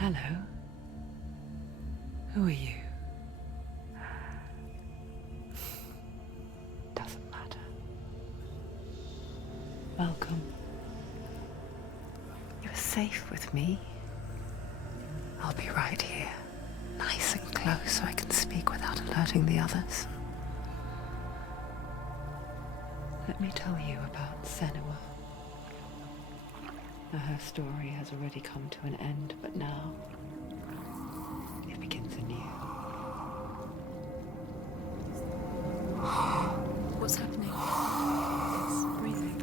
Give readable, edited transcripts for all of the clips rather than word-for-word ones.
Hello. Who are you? Doesn't matter. Welcome. You're safe with me. I'll be right here, nice and close so I can speak without alerting the others. Let me tell you about Senua. Now, her story has already come to an end, but now it begins anew. What's happening? It's breathing.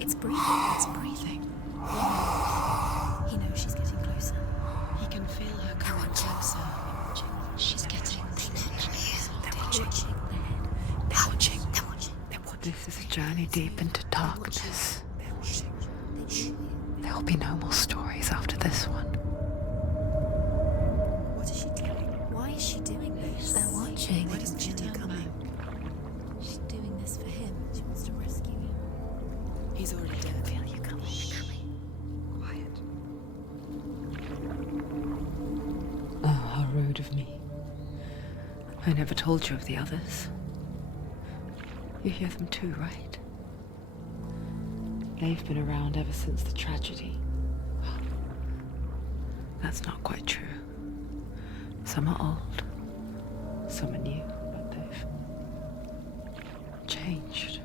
It's breathing. It's breathing. He knows she's getting closer. He can feel her coming closer. She's getting closer. They're watching. They're watching. They're watching. This is a journey deep into darkness. There will be no more stories after this one. What is she doing? Why is she doing this? They're watching. Why doesn't she turn back? She's doing this for him. She wants to rescue him. He's already dead. I feel you coming. Quiet. Oh, how rude of me. I never told you of the others. You hear them too, right? They've been around ever since the tragedy. Well, that's not quite true. Some are old, some are new, but they've changed.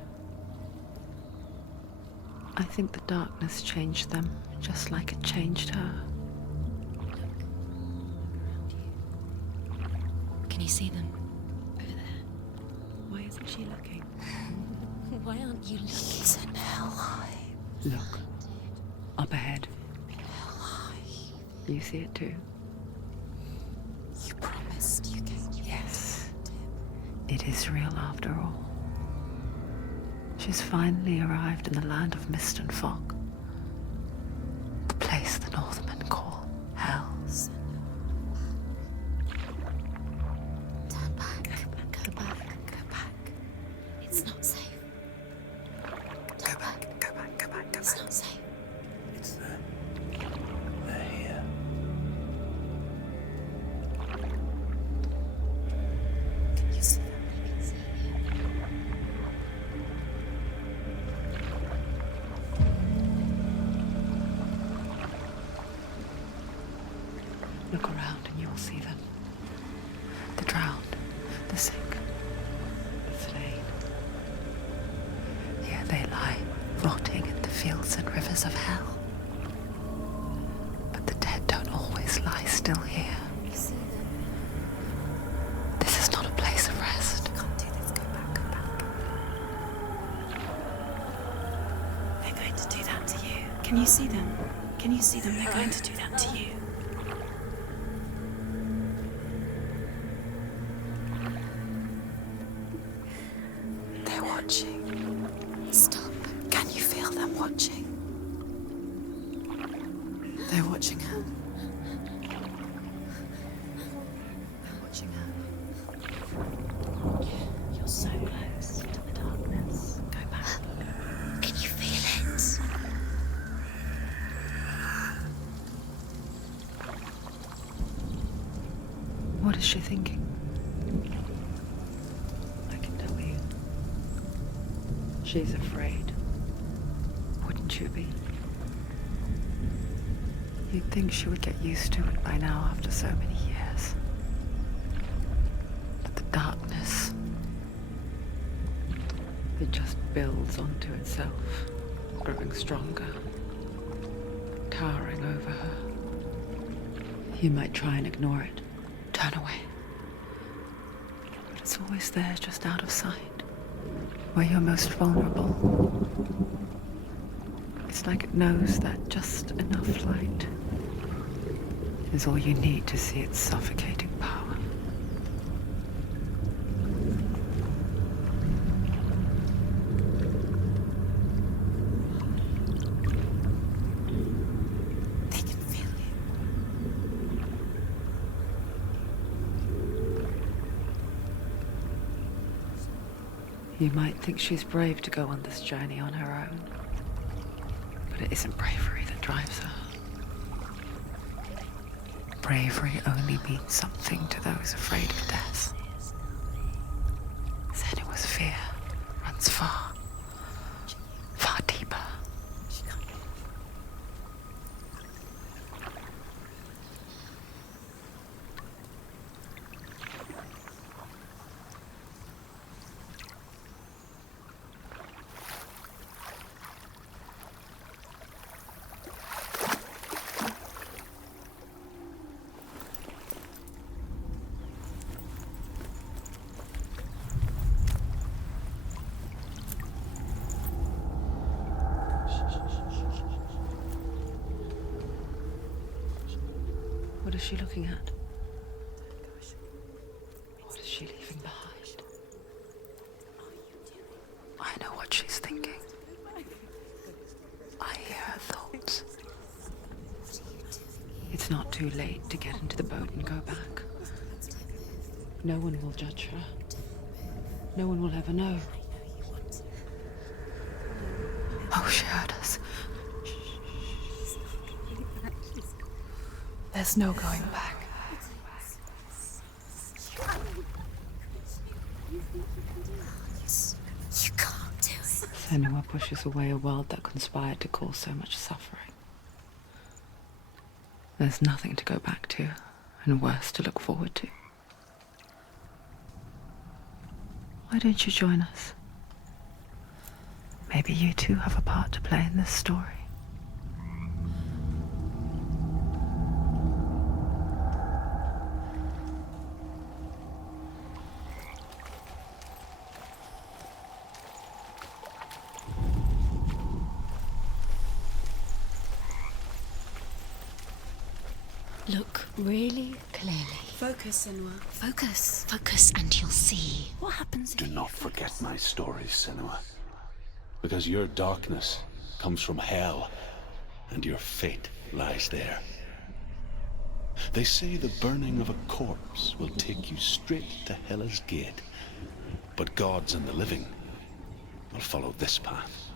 I think the darkness changed them, just like it changed her. Can you see them? Over there. Why isn't she looking? Why aren't you looking? It's an hellhide. Look, up ahead. You see it too? You promised you gave you. Yes. It is real after all. She's finally arrived in the land of mist and fog. The place the Northmen call Hell. Turn back. Go back. Go back. It's not safe. Go back. Go back. Go back. Go back. It's not safe. It's them. They're here. Can you see them? I can see you. Look around and you'll see them. The drowned, the sick, the slain. Here they lie, rotting in the fields and rivers of hell. But the dead don't always lie still here. You see them. This is not a place of rest. You can't do this. Go back. Go back. They're going to do that to you. Can you see them? Can you see them? They're going to do that to you. They're watching. Stop. Can you feel them watching? They're watching her. They're watching her. You're so close to the darkness. Go back. Can you feel it? What is she thinking? I can tell you. She's afraid. Wouldn't you be? You'd think she would get used to it by now after so many years. But the darkness, it just builds onto itself, growing stronger, towering over her. You might try and ignore it, turn away. But it's always there, just out of sight, where you're most vulnerable. It's like it knows that just enough light is all you need to see its suffocating power. They can feel you. You might think she's brave to go on this journey on her own, but it isn't bravery that drives her. bravery only means something to those afraid of death. Senua's fear runs far, far deeper. What is she looking at? What is she leaving behind? I know what she's thinking. I hear her thoughts. It's not too late to get into the boat and go back. No one will judge her. No one will ever know. Oh, she heard us. There's no going back. You can't do it. Senua pushes away a world that conspired to cause so much suffering. There's nothing to go back to, and worse to look forward to. Why don't you join us? Maybe you too have a part to play in this story. Look really clearly. Focus, Senua. Focus. Focus and you'll see. What happens if Do not forget my stories, Senua. Because your darkness comes from hell, and your fate lies there. They say the burning of a corpse will take you straight to Hela's gate, but gods and the living will follow this path.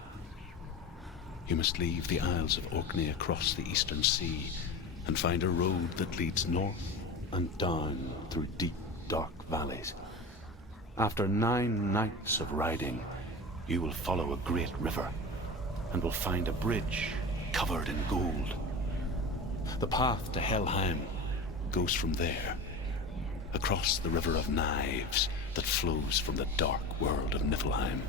You must leave the Isles of Orkney across the eastern sea and find a road that leads north and down through deep, dark valleys. After 9 nights of riding, you will follow a great river and will find a bridge covered in gold. The path to Helheim goes from there, across the River of Knives that flows from the dark world of Niflheim.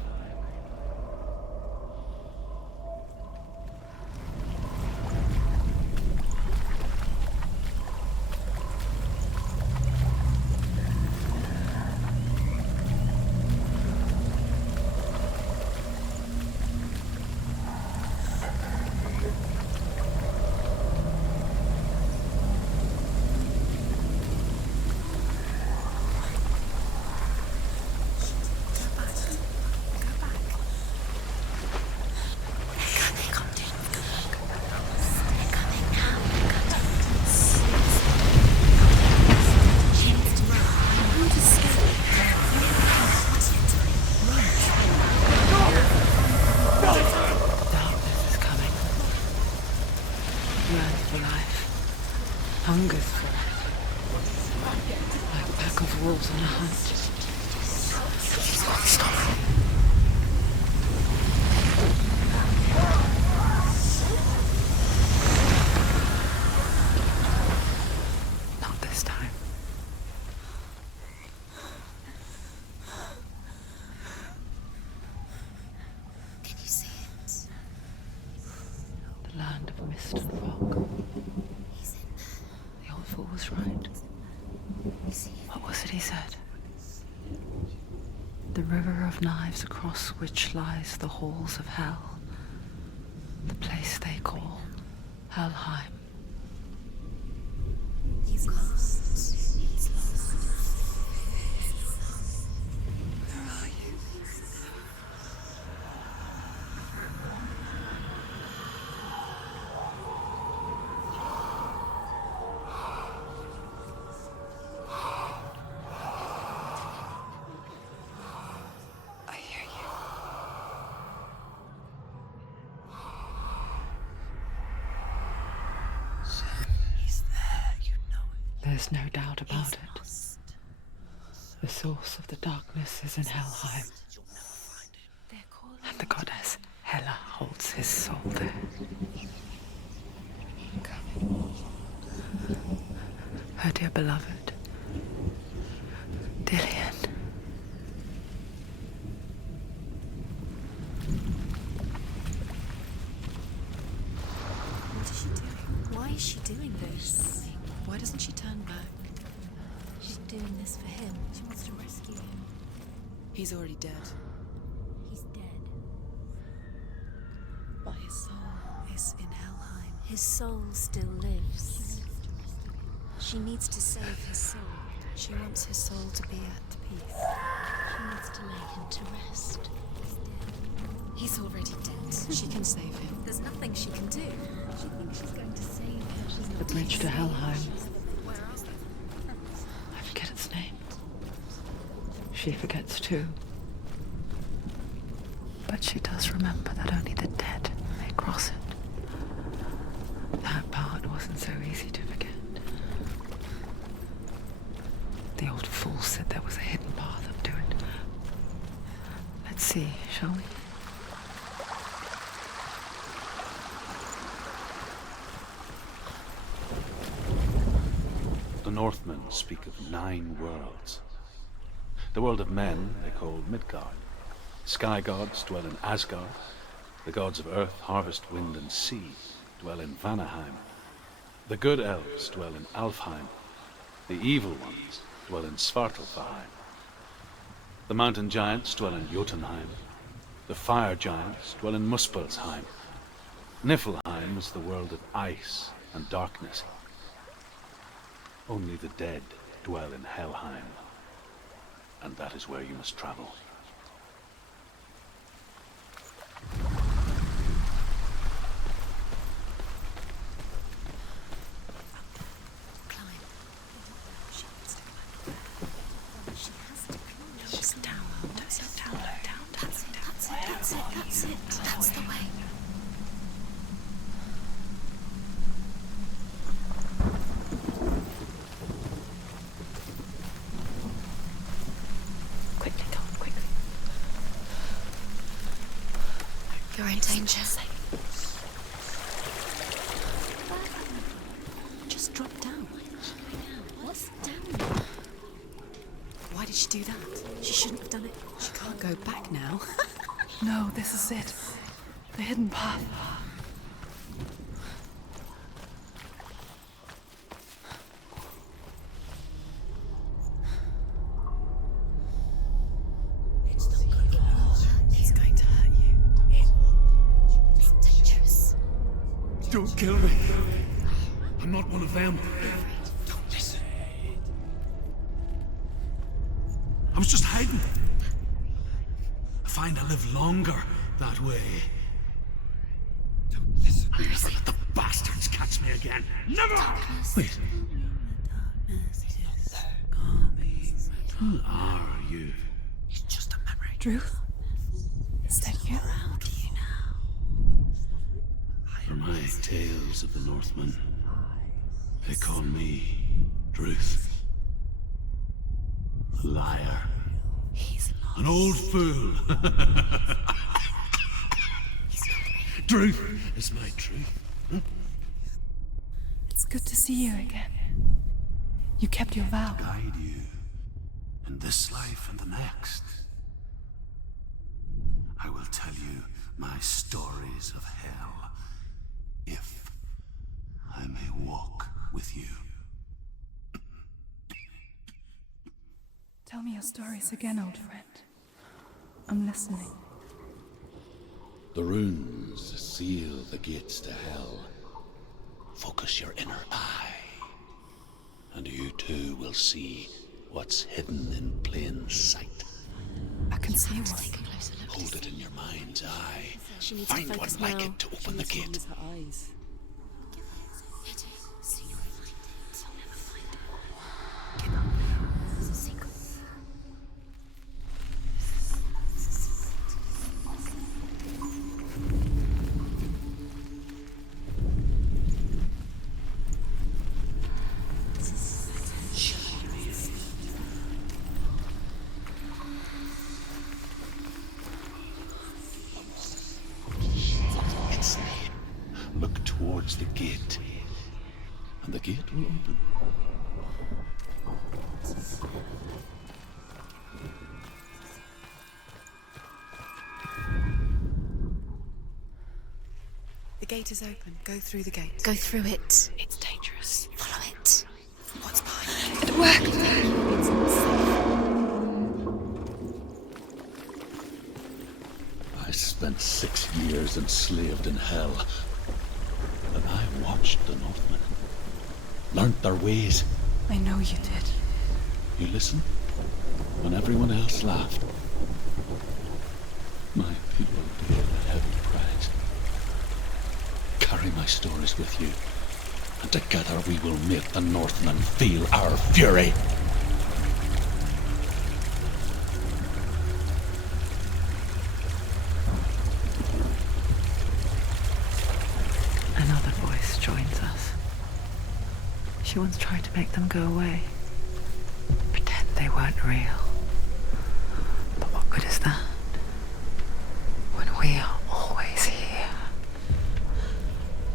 Hungers for it. Like a pack of wolves on a hunt. Stop. Not this time. Can you see it? The land of mist and fog. He's in there. The old fool was right. You see it? What was it he said? The river of knives across which lies the halls of hell. The place they call Helheim. He's lost. He's lost. Where are you? I hear you. He's there, you know it. There's no doubt about it. The source of the darkness is in Helheim. And the goddess Hela holds his soul there. Her dear beloved, Dillian. What is she doing? Why is she doing this? Why doesn't she turn back? She's doing this for him. She wants to rescue him. He's already dead. He's dead. But his soul is in Helheim. His soul still lives. She needs to save his soul. She wants his soul to be at peace. She needs to lay him to rest. He's already dead. She can save him. There's nothing she can do. She thinks she's going to save him. She's not The bridge to Helheim. Where are they? I forget its name. She forgets too. But she does remember that only the dead may cross it. That part wasn't so easy to forget. The old fool said there was a hidden path up to it. Let's see, shall we? The Northmen speak of 9 worlds. The world of men they call Midgard. Sky gods dwell in Asgard. The gods of earth, harvest, wind, and sea dwell in Vanaheim. The good elves dwell in Alfheim. The evil ones dwell in Svartalfheim. The mountain giants dwell in Jotunheim. The fire giants dwell in Muspelheim. Niflheim is the world of ice and darkness. Only the dead dwell in Helheim, and that is where you must travel. That's the way. Quickly, Tom, quickly. You're in danger. Just drop down. What's down there? Why did she do that? She shouldn't have done it. She can't go back now. No, this is it. The hidden path. He's going to hurt you. It's dangerous. Don't kill me. I'm not one of them. Don't listen. I was just hiding. I find I live longer that way. Don't listen. Never let the bastards catch me again. Never! Wait. Who are you? It's just a memory. Druth? Is that you? For my tales of the Northmen, they call me Druth. A liar. He's lost. An old fool. Truth is my truth. It's good to see you again. You kept your vow. Guide you in this life and the next. I will tell you my stories of hell, if I may walk with you. Tell me your stories again, old friend. I'm listening. The runes seal the gates to hell. Focus your inner eye, and you too will see what's hidden in plain sight. I can see one. Take a closer look. Hold it in your mind's eye. She needs to Find one focus like now. it to open the gate. Her eyes. Senua will find it. She'll never find it. Give up. It's a secret. towards the gate. And the gate will open. The gate is open. Go through the gate. Go through it. It's dangerous. Follow it. What's behind It worked. It's unsafe. I spent 6 years enslaved in hell. And I watched the Northmen. Learnt their ways. I know you did. You listen when everyone else laughed. My people paid a heavy price. Carry my stories with you, and together we will make the Northmen feel our fury. Another voice joins us. She once tried to make them go away. Pretend they weren't real. But what good is that? When we are always here.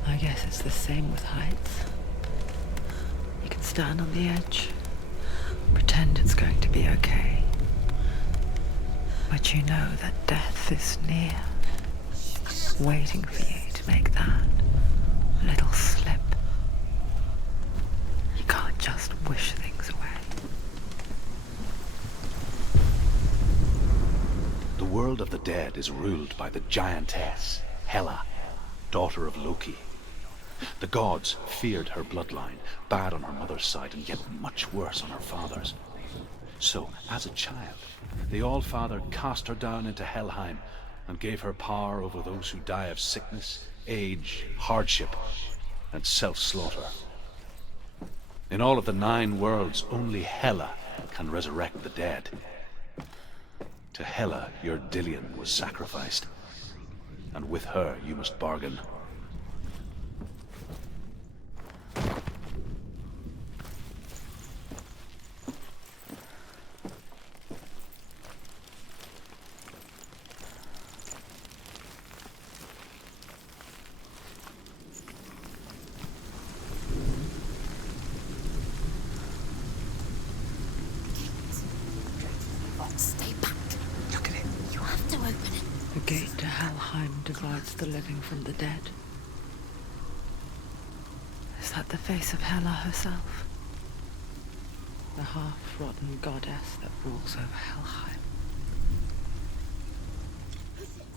I guess it's the same with heights. You can stand on the edge, pretend it's going to be okay. But you know that death is near, waiting for you to make that little slip. You can't just wish things away. The world of the dead is ruled by the giantess, Hela, daughter of Loki. The gods feared her bloodline, bad on her mother's side and yet much worse on her father's. So, as a child, the All-Father cast her down into Helheim and gave her power over those who die of sickness, age, hardship, and self-slaughter. In all of the 9 worlds, only Hela can resurrect the dead. To Hela, your Dillion was sacrificed, and with her you must bargain. Stay back. Look at it. You have to open it. The gate to Helheim divides the living from the dead. Is that the face of Hela herself? The half-rotten goddess that rules over Helheim.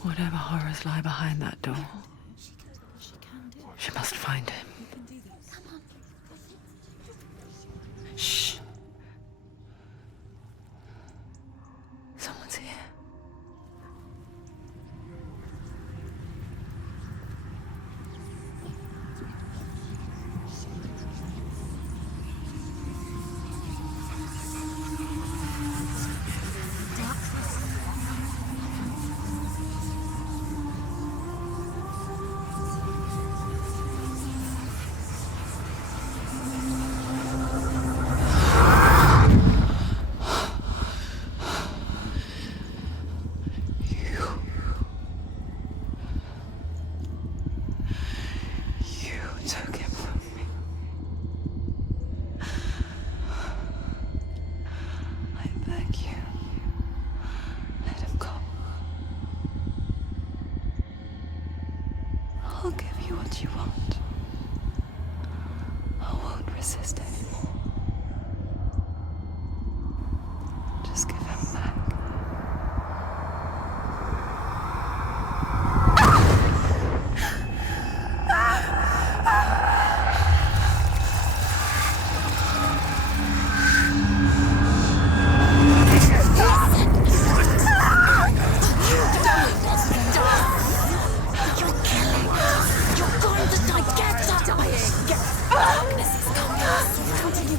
Whatever horrors lie behind that door, she must find him. Shh. Someone's here. Took him from me. I beg you, let him go. I'll give you what you want. I won't resist anymore. Just give him back. Darkness is coming. How do you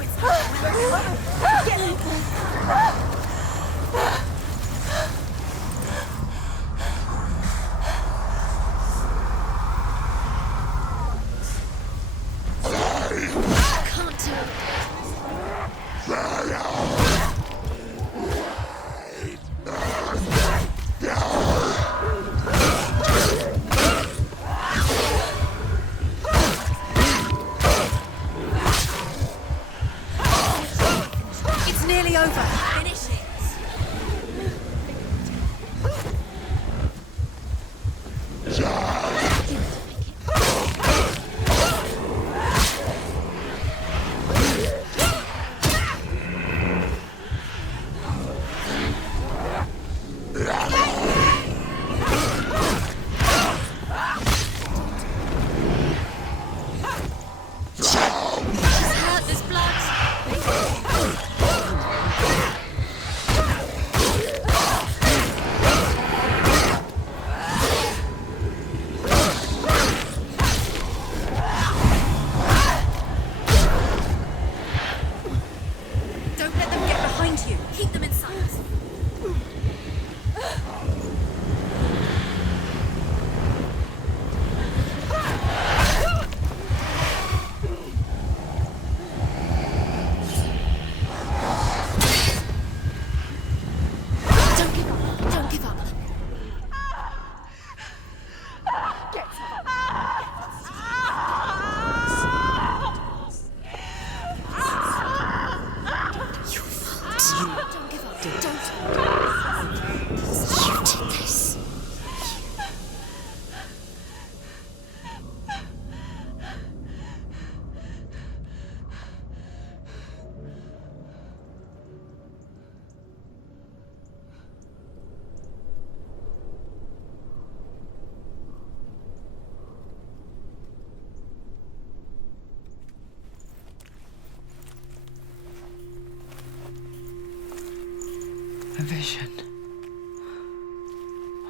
vision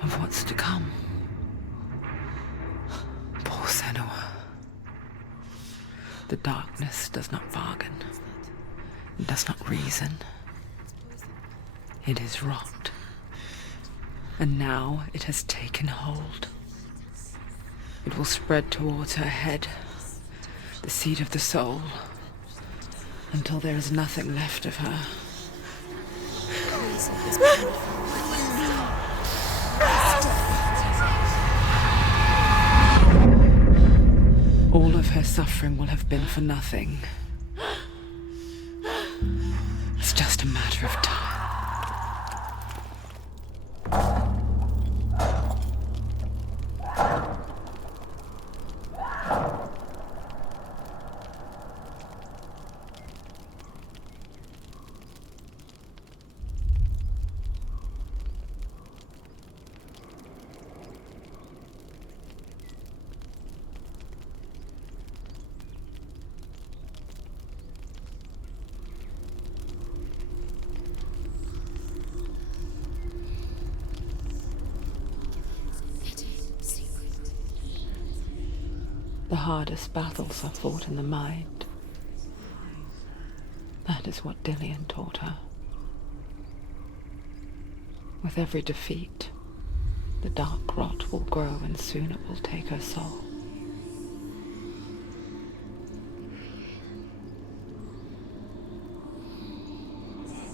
of what's to come. Poor Senua. The darkness does not bargain. It does not reason. It is rot. And now it has taken hold. It will spread towards her head, the seat of the soul, until there is nothing left of her. All of her suffering will have been for nothing. It's just a matter of time. The hardest battles are fought in the mind. That is what Dillian taught her. With every defeat, the dark rot will grow and soon it will take her soul.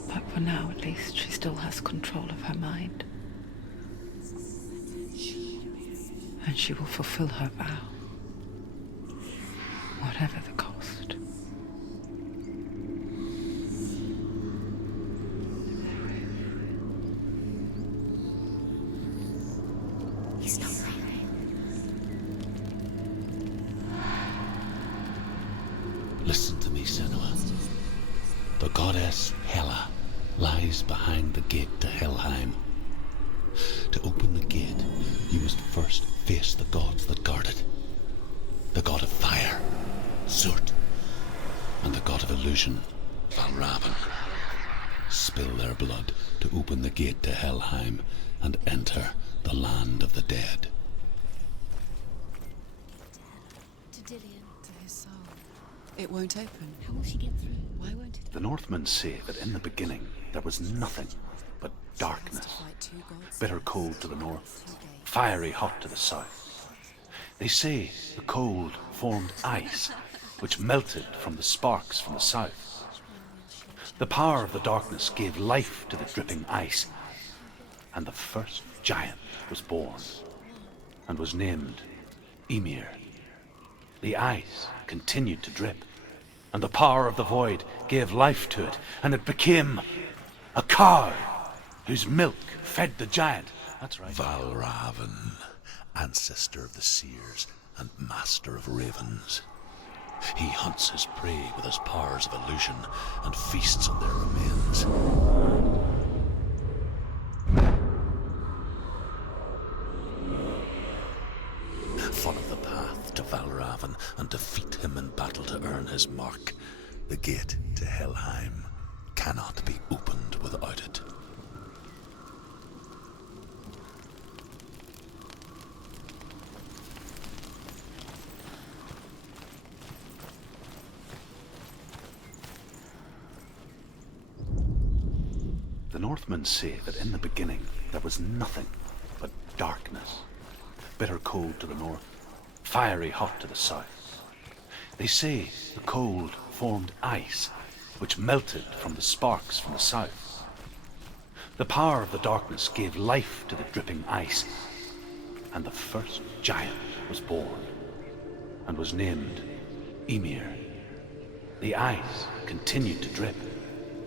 But for now, at least, she still has control of her mind. And she will fulfill her vow. Whatever the cost. He's not real. Listen to me, Senua. The goddess Hela lies behind the gate to Helheim. To open the gate, you must first face the gods that guard it. The god of fire, Zurt, and the god of illusion, Valravan. Spill their blood to open the gate to Helheim and enter the land of the dead. To Dillian. To his soul. It won't open. How will she get through? Why won't it? The Northmen say that in the beginning there was nothing but darkness. Bitter cold to the north, fiery hot to the south. They say the cold formed ice, which melted from the sparks from the south. The power of the darkness gave life to the dripping ice, and the first giant was born, and was named Ymir. The ice continued to drip, and the power of the void gave life to it, and it became a cow whose milk fed the giant. That's right. Valravan, ancestor of the seers and master of ravens. He hunts his prey with his powers of illusion and feasts on their remains. Follow the path to Valravan and defeat him in battle to earn his mark. The gate to Helheim cannot be opened without it. The Northmen say that in the beginning there was nothing but darkness. Bitter cold to the north, fiery hot to the south. They say the cold formed ice, which melted from the sparks from the south. The power of the darkness gave life to the dripping ice, and the first giant was born, and was named Ymir. The ice continued to drip,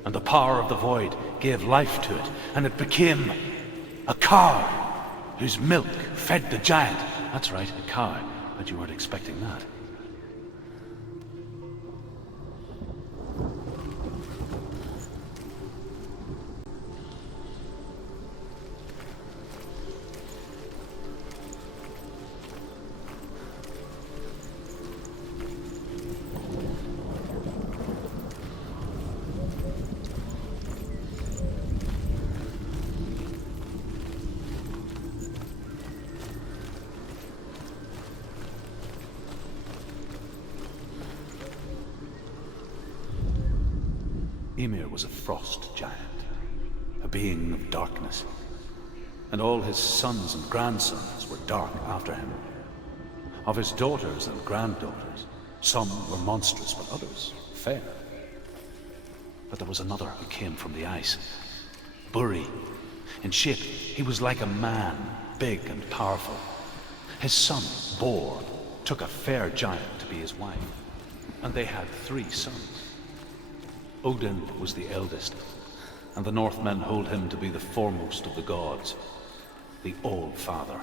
and the power of the void gave life to it, and it became a cow whose milk fed the giant. That's right, a cow. Bet you weren't expecting that. Ymir was a frost giant, a being of darkness, and all his sons and grandsons were dark after him. Of his daughters and granddaughters, some were monstrous, but others fair. But there was another who came from the ice. Buri. In shape, he was like a man, big and powerful. His son, Bor, took a fair giant to be his wife, and they had 3 sons. Odin was the eldest, and the Northmen hold him to be the foremost of the gods, the All-Father.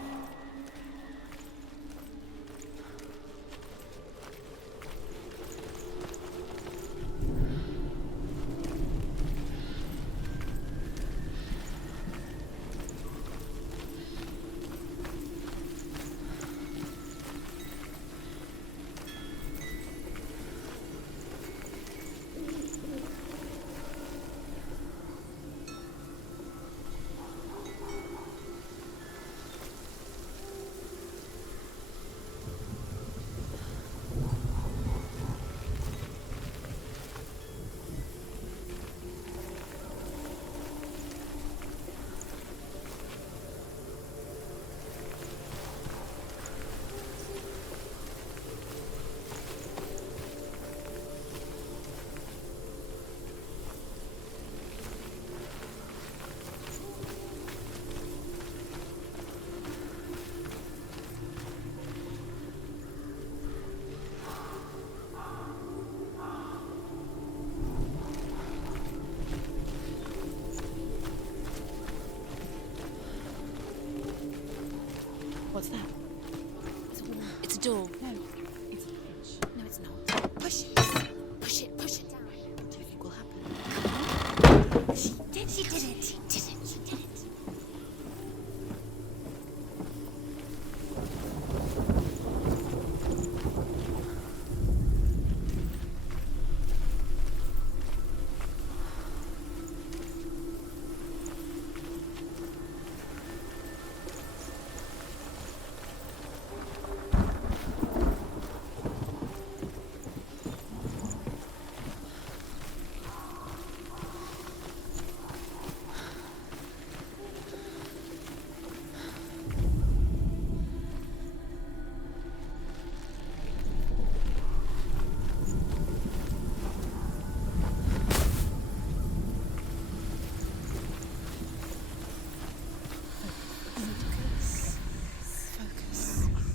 What's that? It's a wall. It's a door. No, it's a hitch. No, it's not. Push it. Push it. Push it down. What do you think will happen? She did it. She did it. She did it. She did it.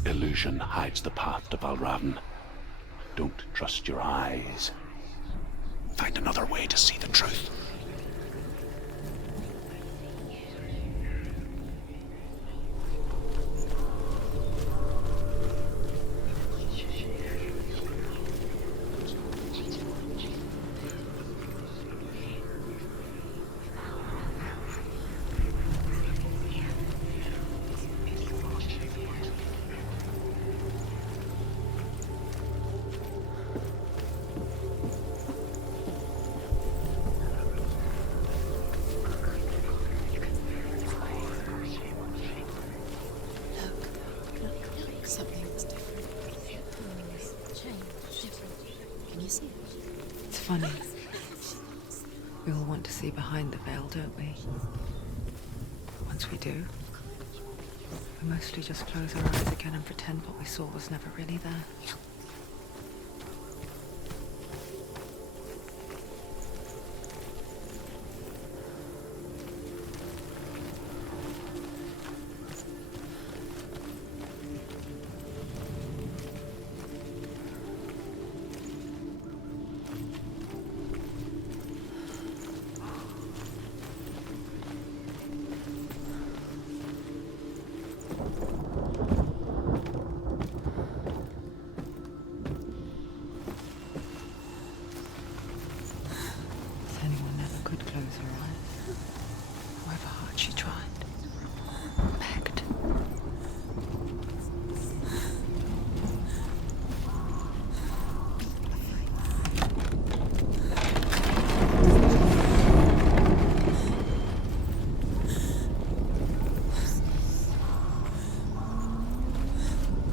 Illusion hides the path to Valravn. Don't trust your eyes. Find another way to see the truth. Something's different. Change. Different. Can you see it? It's funny. We all want to see behind the veil, don't we? Once we do, we mostly just close our eyes again and pretend what we saw was never really there. Senua never could close her eyes, however hard she tried. Begged.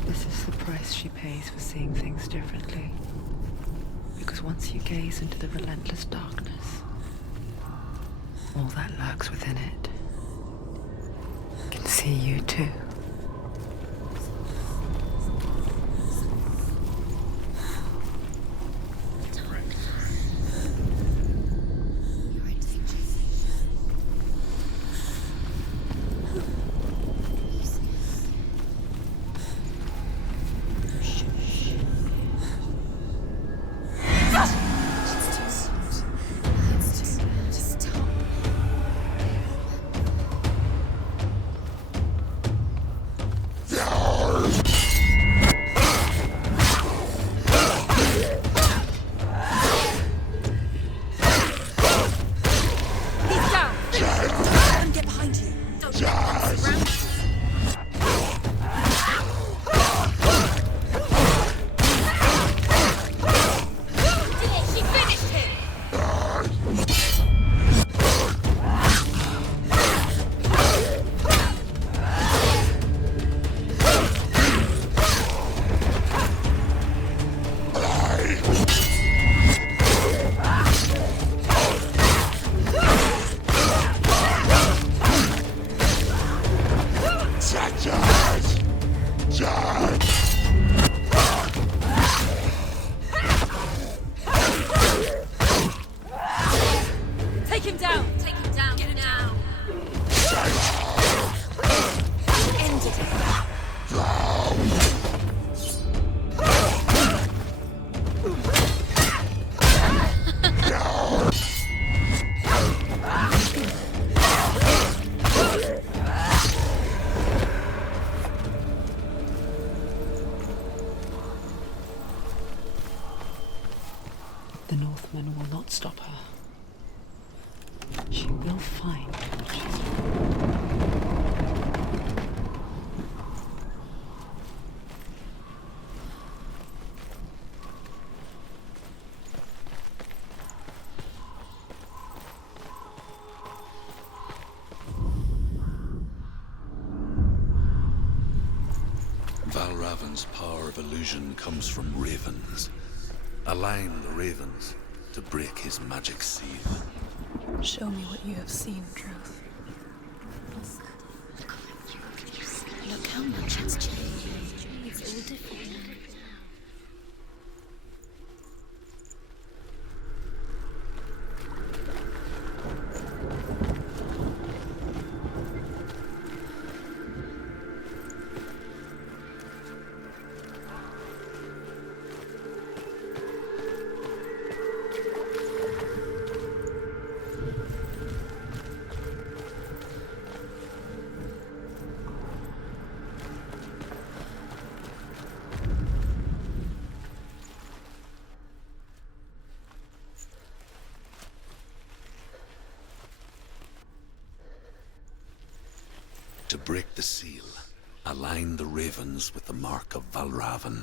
This is the price she pays for seeing things differently. Because once you gaze into the relentless darkness, all that lurks within it can see you too. You're in danger. Stop. He's down! Let him get behind you. Don't let them surround you. She finished him! Take him down! Take him down. Get him now. Ended it. The Northmen will not stop her. She will find what she's Valravan's power of illusion comes from ravens. Align the ravens to break his magic seal. Show me what you have seen, Truth. Look how much it's changed. It's all different now. To break the seal, align the ravens with the mark of Valravan.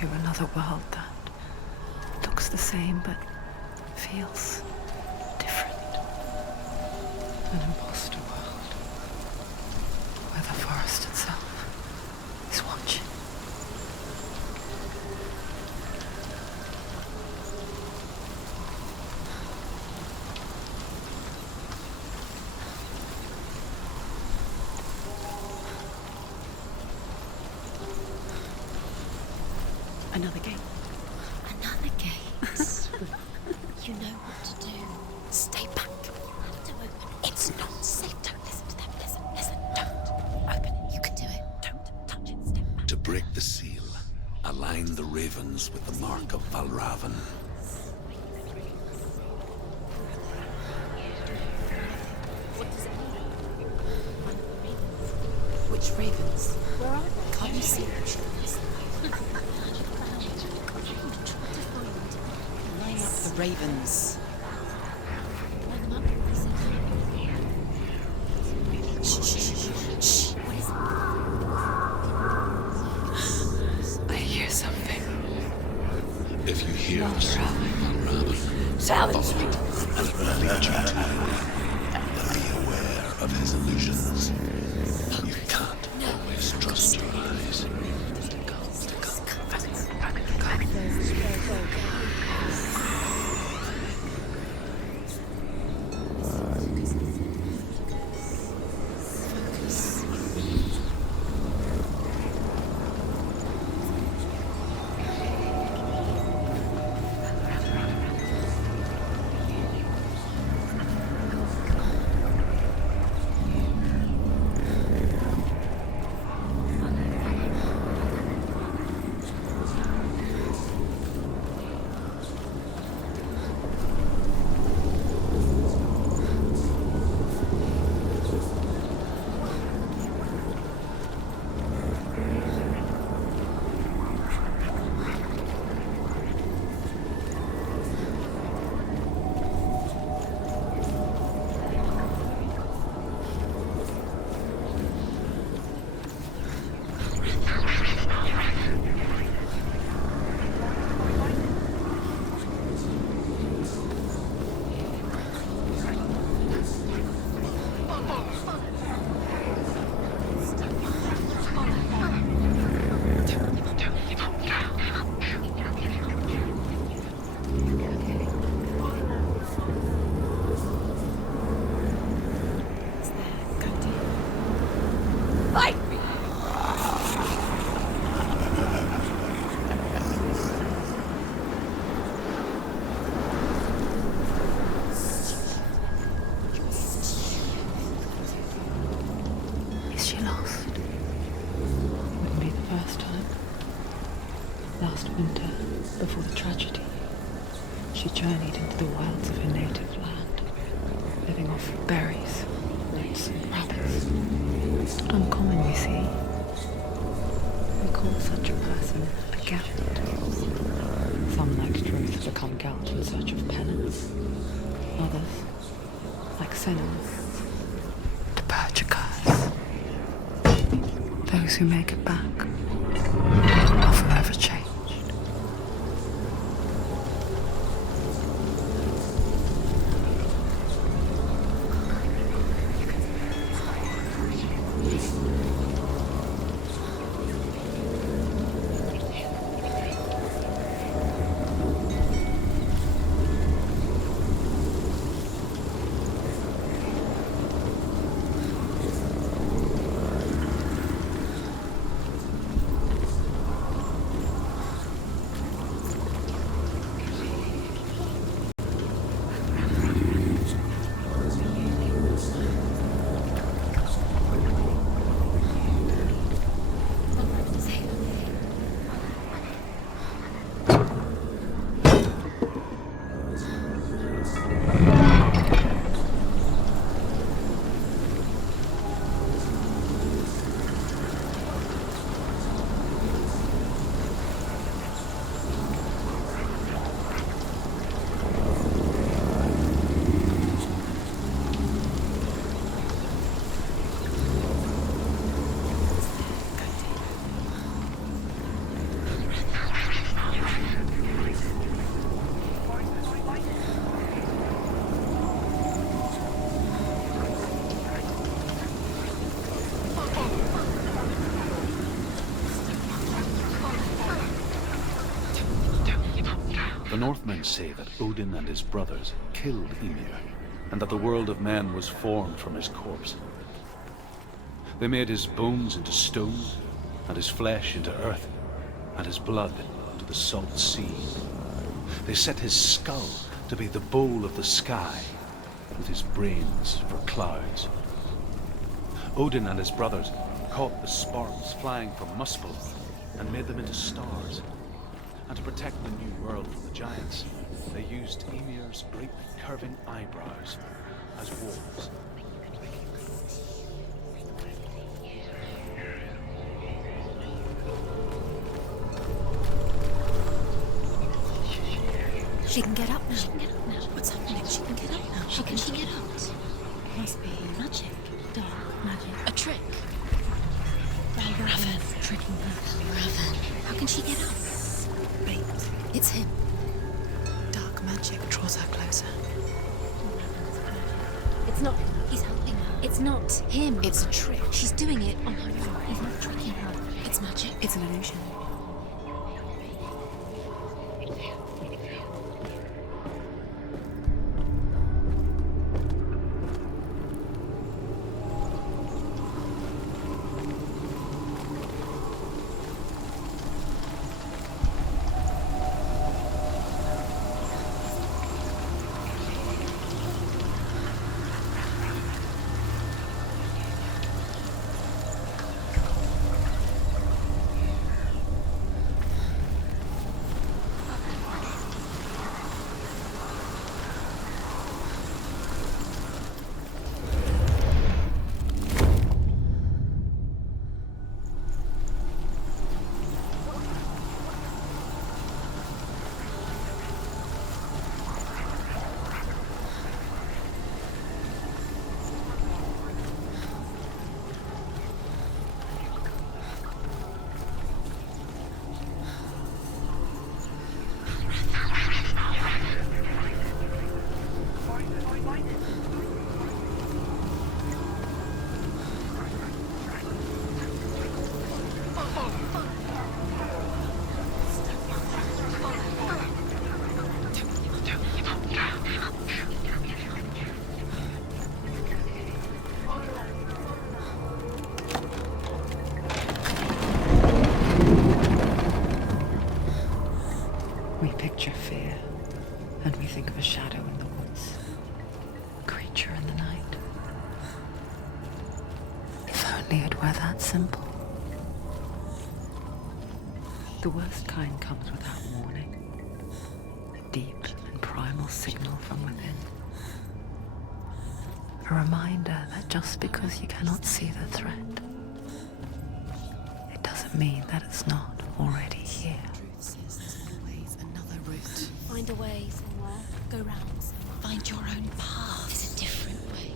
into another world that looks the same but feels different. An imposter world where the forest itself is watching. Another gate. Another gate. You know what to do. Stay back. Don't open it. It's not safe. Don't listen to them. Listen. Don't open it. You can do it. Don't touch it. Step back. To break the seal, align the ravens with the mark of Valravan. What does it mean? Which ravens? Where are they? Can't you see? Line up the ravens. Line them up. Shh. What is it? I hear something. If you hear the song of Valravan, follow it, and it will lead you to him. But be aware of his illusions. You can't always trust your eyes. Is she lost? Wouldn't be the first time. Last winter, before the tragedy, she journeyed into the wilds of her native land, living off berries, roots, and rabbits. Uncommon, you see. We call such a person a Gelt. Some, like Truth, become Gelt in search of penance. Others, like Senua, to purge a curse. Those who make it back are forever changed. Northmen say that Odin and his brothers killed Ymir, and that the world of men was formed from his corpse. They made his bones into stone, and his flesh into earth, and his blood to the salt sea. They set his skull to be the bowl of the sky, with his brains for clouds. Odin and his brothers caught the sparks flying from Muspel and made them into stars. And to protect the new world from the giants, they used Ymir's great curving eyebrows as walls. She can get up now. What's happening? She can get up now. How can she get up? Must be magic. Dark magic. A trick. Raven. Tricking her. Raven. How can she get up? Bait. It's him. Dark magic draws her closer. It's not him. He's helping her. It's not him. It's a trick. She's doing it on her own. He's not tricking her. It's magic. It's an illusion. We picture fear, and we think of a shadow in the woods, a creature in the night. If only it were that simple. The worst kind comes without warning, a deep and primal signal from within. A reminder that just because you cannot see the threat, it doesn't mean that it's not already here. Truth says there's always another route. Find a way somewhere. Go round somewhere. Find your own path. There's a different way.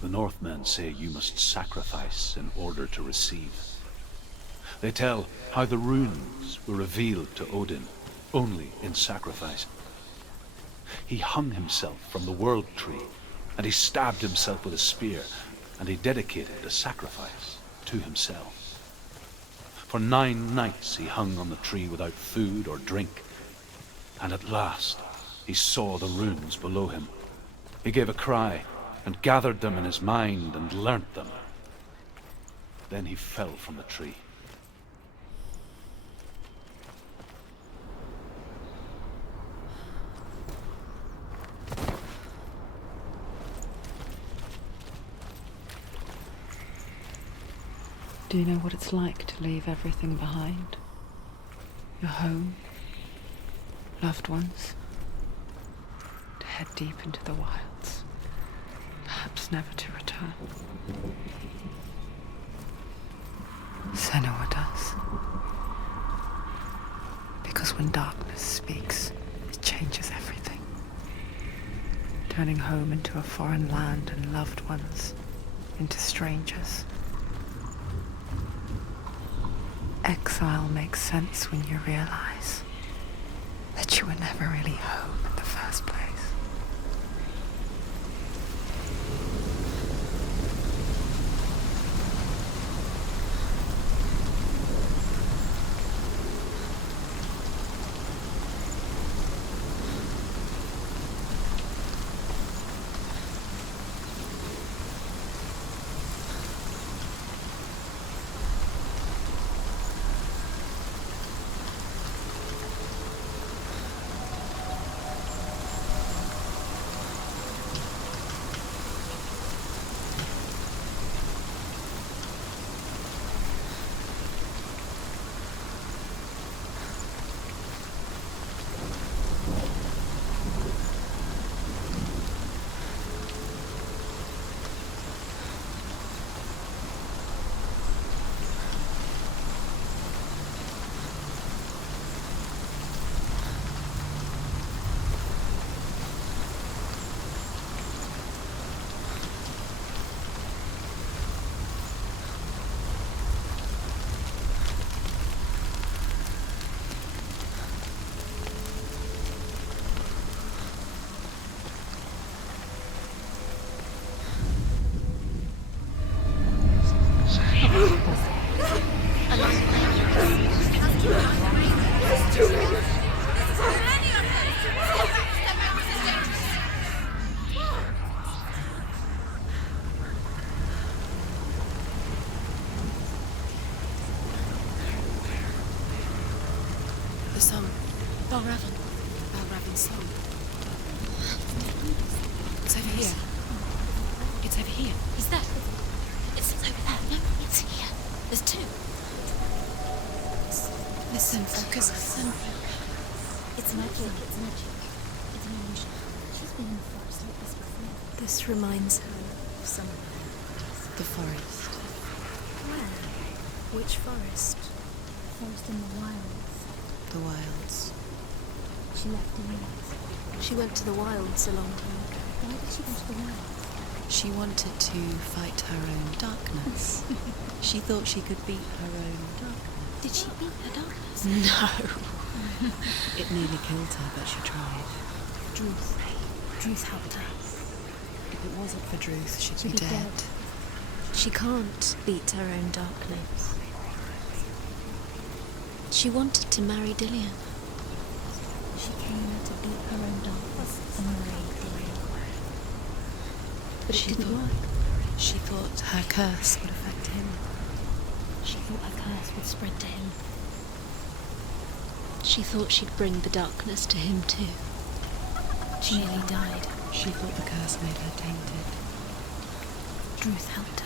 The Northmen say you must sacrifice in order to receive. They tell how the runes were revealed to Odin only in sacrifice. He hung himself from the world tree, and he stabbed himself with a spear, and he dedicated the sacrifice to himself. For 9 nights he hung on the tree without food or drink, and at last he saw the runes below him. He gave a cry and gathered them in his mind and learnt them. Then he fell from the tree. Do you know what it's like to leave everything behind? Your home, loved ones, to head deep into the wilds, perhaps never to return. Senua does. Because when darkness speaks, it changes everything, turning home into a foreign land and loved ones into strangers. Exile makes sense when you realize that you were never really home in the first place. The song. Balraven's song. It's over here. It's over here. Is that? It's over there. No, it's here. There's 2. Listen, focus. Listen. It's magic. It's magic. It's an illusion. She's been in the forest like this before. This reminds her of somewhere. The forest. Where? Which forest? Forest in the wilds. The wilds. She left in it. She went to the wilds a long time ago. Why did she go to the wilds? She wanted to fight her own darkness. She thought she could beat her own darkness. Did she beat her darkness? No. It nearly killed her, but she tried. Druth helped her. If it wasn't for Druth, she'd She'd be be dead. dead. She can't beat her own darkness. She wanted to marry Dillian. She came to beat her own darkness and marry Dillian. But it didn't work. She thought her curse would affect him. She thought her curse would spread to him. She thought she'd bring the darkness to him too. She nearly died. She thought the curse made her tainted. Druth helped her.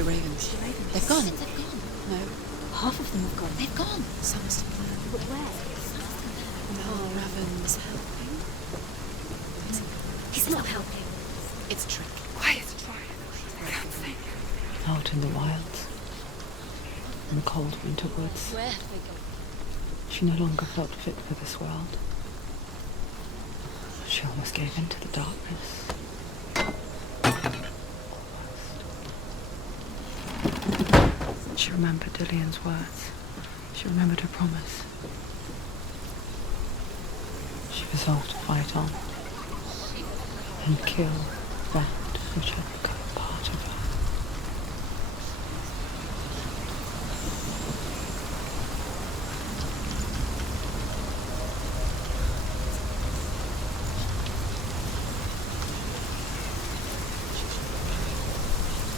The ravens. They've gone. They've gone. No. Half of them have gone. They've gone. Some are still there. But where? No. Raven's helping. He's not helping. It's a trick. Quiet. I can't think. Out in the wilds, in the cold winter woods, Where have they gone? she no longer felt fit for this world. She almost gave in to the darkness. She remembered Dillian's words. She remembered her promise. She resolved to fight on and kill that which had become part of her.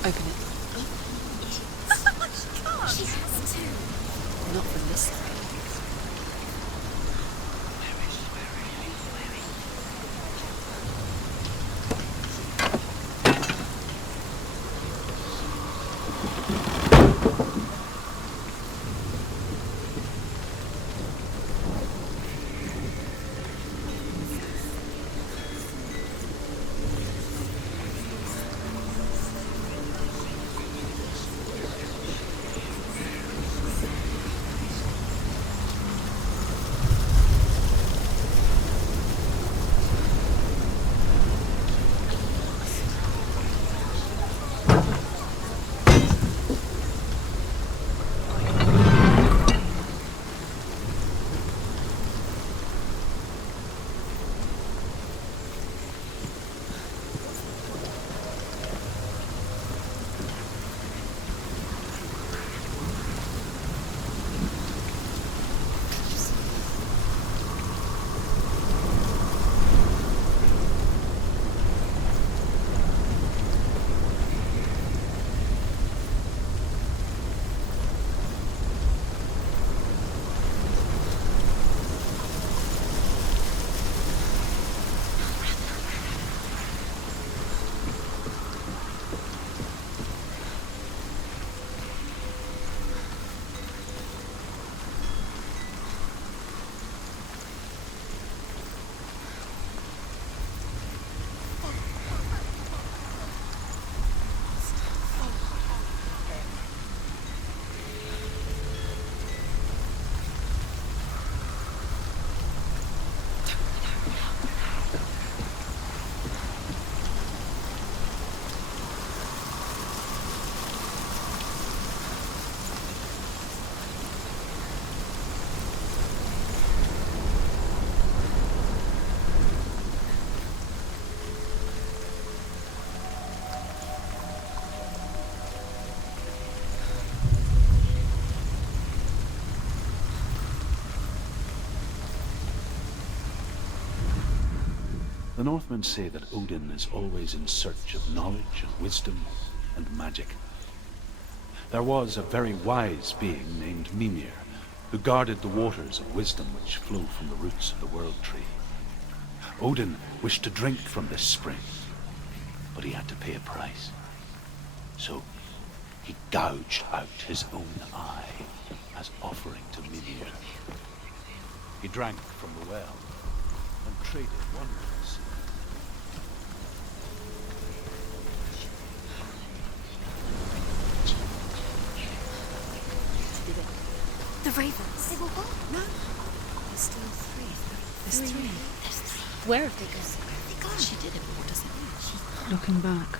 Open it. She has to. Not from this side. The Northmen say that Odin is always in search of knowledge and wisdom and magic. There was a very wise being named Mimir, who guarded the waters of wisdom which flow from the roots of the World Tree. Odin wished to drink from this spring, but he had to pay a price. So he gouged out his own eye as offering to Mimir. He drank from the well and traded wonders. The ravens. They've all gone. No. There's still three. There's three. There's three. Where have they gone? She did it, but what does it mean? Looking back,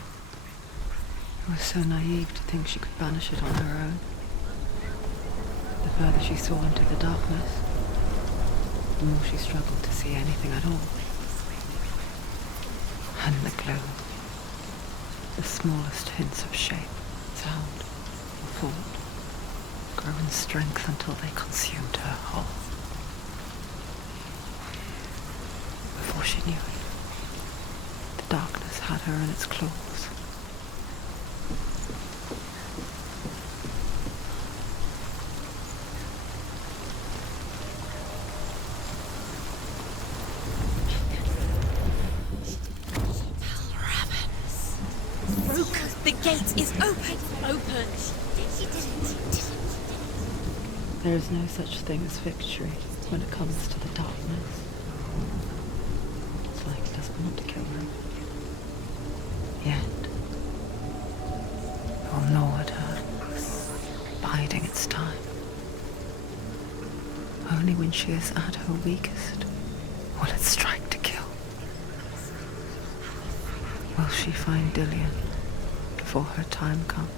it was so naive to think she could banish it on her own. The further she saw into the darkness, the more she struggled to see anything at all. And the glow, the smallest hints of shape, sound, or thought, grow in strength until they consumed her whole. Before she knew it, the darkness had her in its claws. broken. The gate is open. Open. She did it. There is no such thing as victory when it comes to the darkness. It's like it doesn't want to kill them. Yet, it will gnaw at her, biding its time. Only when she is at her weakest will it strike to kill. Will she find Dillian before her time comes?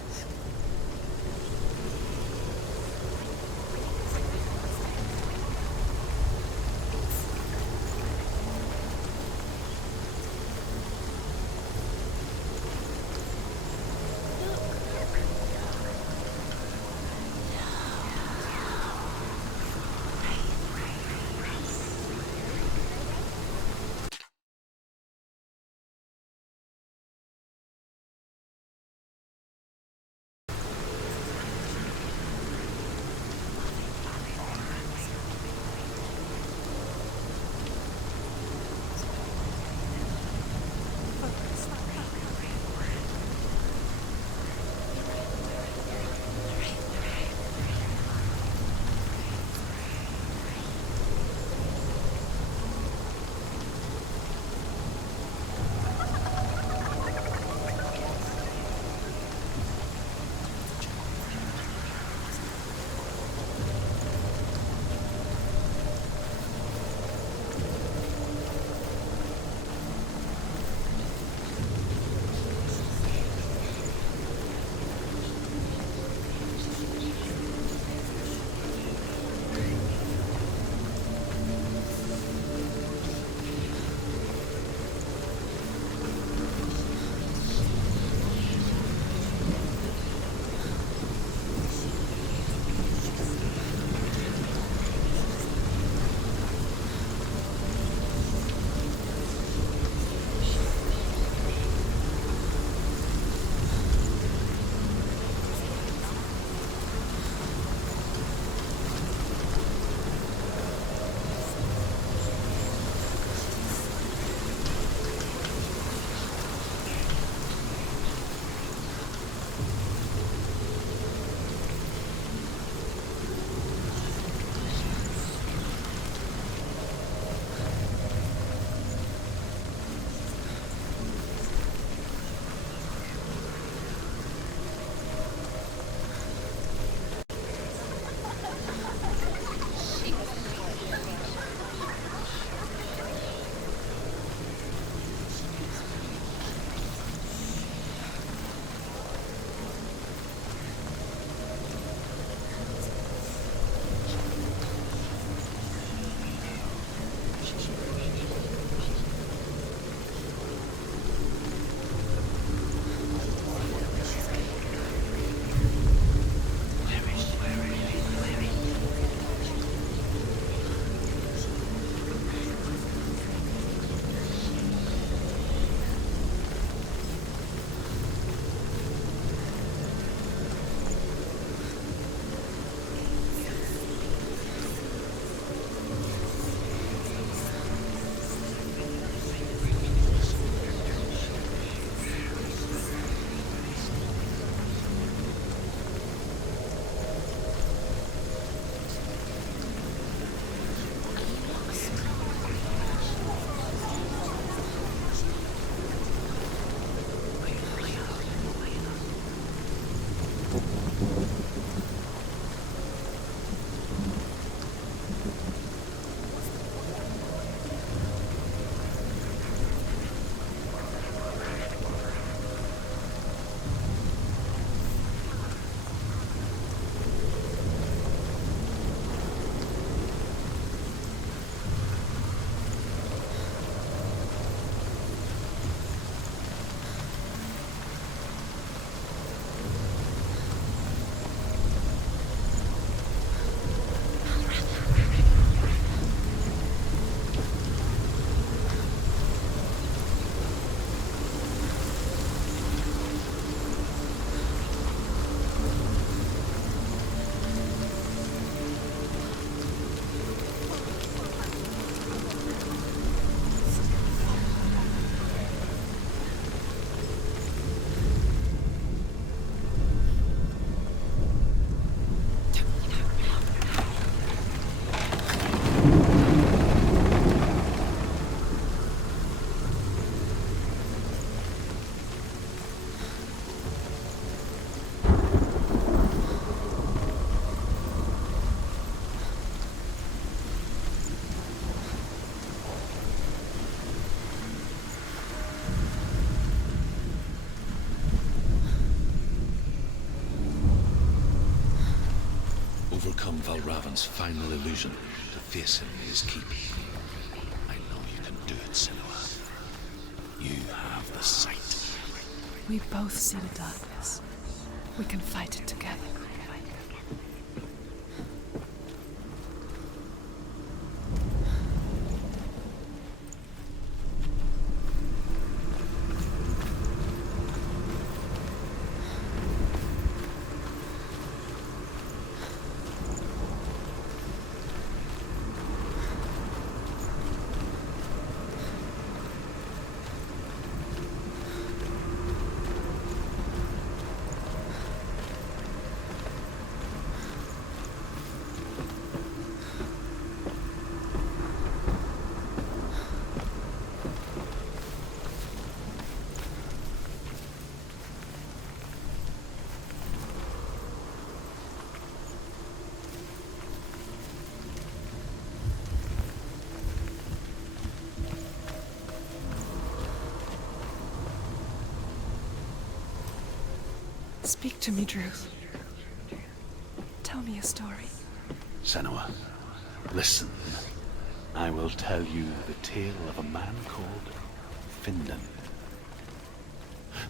overcome Valravan's final illusion to face him in his keep. I know you can do it, Senua. You have the sight. We both see the darkness. We can fight it together. Speak to me, Druth. Tell me a story. Senua, listen. I will tell you the tale of a man called Findan.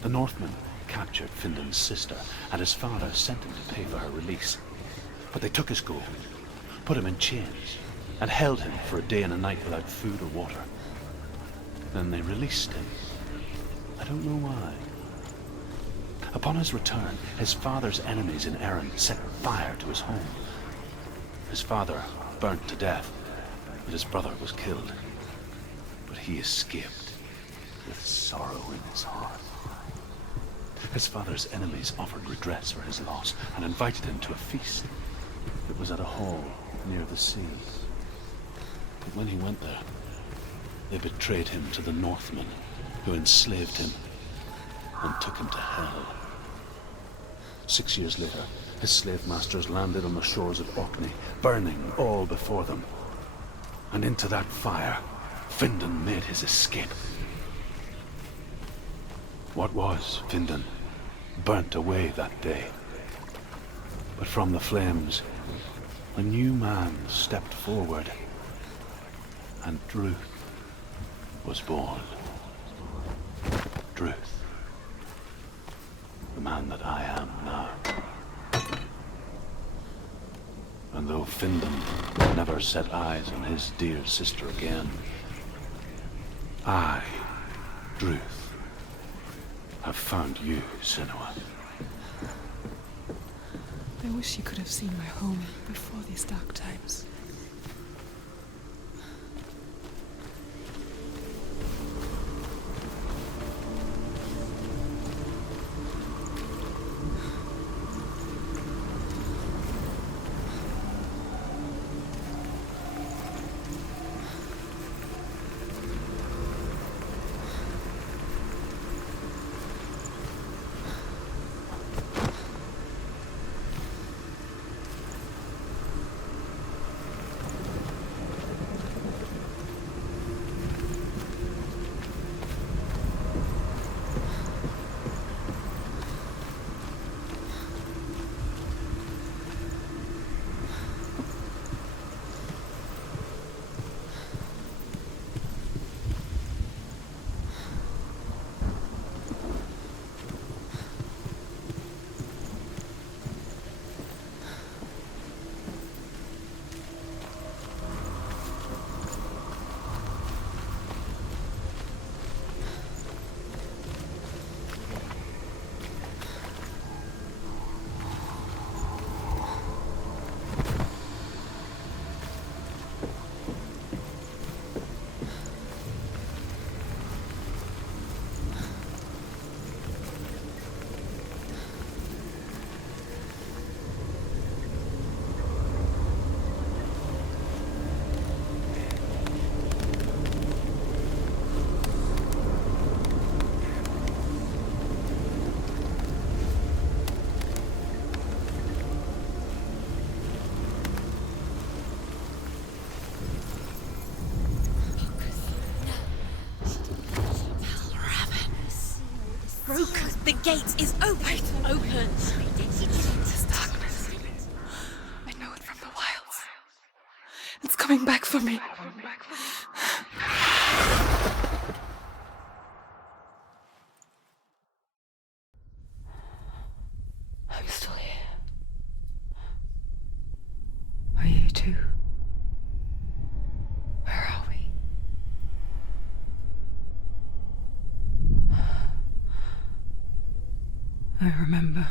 The Northmen captured Findan's sister, and his father sent him to pay for her release. But they took his gold, put him in chains, and held him for a day and a night without food or water. Then they released him. I don't know why. Upon his return, his father's enemies in Erin set fire to his home. His father burnt to death, and his brother was killed. But he escaped with sorrow in his heart. His father's enemies offered redress for his loss and invited him to a feast. It was at a hall near the sea. But when he went there, they betrayed him to the Northmen, who enslaved him and took him to hell. 6 years later, his slave masters landed on the shores of Orkney, burning all before them. And into that fire, Findan made his escape. What was Findan burnt away that day. But from the flames, a new man stepped forward, and Druth was born. Druth. The man that I am now. And though Findan never set eyes on his dear sister again, I, Druth, have found you, Senua. I wish you could have seen my home before these dark times. The gate is open. Open. This darkness. I know it from the coming back for me. I'm still here. Are you too? Where are we? I remember.